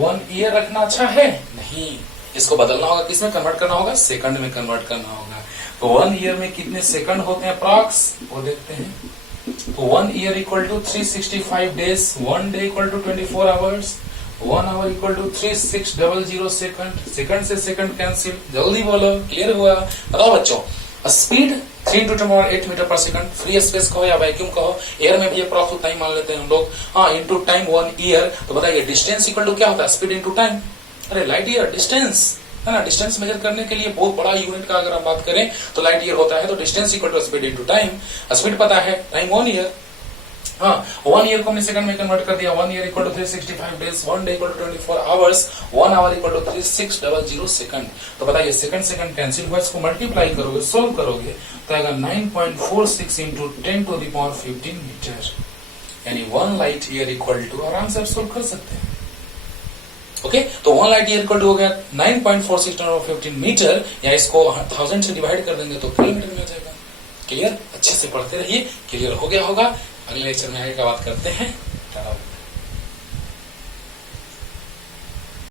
1 ईयर रखना अच्छा है? नहीं, इसको बदलना होगा, किसमें कन्वर्ट करना होगा? सेकंड में कन्वर्ट करना होगा। तो 1 ईयर में कितने सेकंड होते हैं अप्रॉक्स, वो देखते हैं। तो 1 year equal to 365 days, 1 day equal to 24 hours, 1 hour equal to 3600 second. Second से सेकंड कैंसिल, जल्दी बोलो, क्लियर हुआ? बताओ बच्चों, स्पीड 3 into 10⁸ मीटर पर सेकंड, फ्री स्पेस कहो या वैक्यूम कहो, एयर में भी अप्रॉक्स उतना ही मान लेते हैं हम लोग। हाँ, इंटू टाइम 1 ईयर। तो बताइए डिस्टेंस इक्वल टू क्या होता है? Speed into time. अरे लाइट ईयर डिस्टेंस है ना, डिस्टेंस मेजर करने के लिए बहुत बड़ा यूनिट का अगर हम बात करें तो लाइट ईयर होता है। तो distance equal to speed into time. Speed पता है, टाइम 1 ईयर। हाँ, 1 ईयर को हमने सेकंड में कन्वर्ट कर दिया। 1 year equal to 365 days, 1 day equal to 24 hours, 1 hour equal to 3600 second. तो बताइए सेकंड सेकंड कैंसिल हुआ, इसको मल्टीप्लाई करोगे, सोल्व करोगे तो आएगा 9.46 into 10⁻15 मीटर, यानी 1 लाइट ईयर इक्वल टू, आराम से आप सोल्व कर सकते हैं। ओके, तो 1 लाइट ईयर इक्वल टू हो गया 9.46 10⁻15 मीटर, या इसको 1000 से डिवाइड कर देंगे तो किलोमीटर में आ जाएगा। क्लियर? अच्छे से पढ़ते रहिए, क्लियर हो गया होगा। अगले लेक्चर में आगे का बात करते हैं।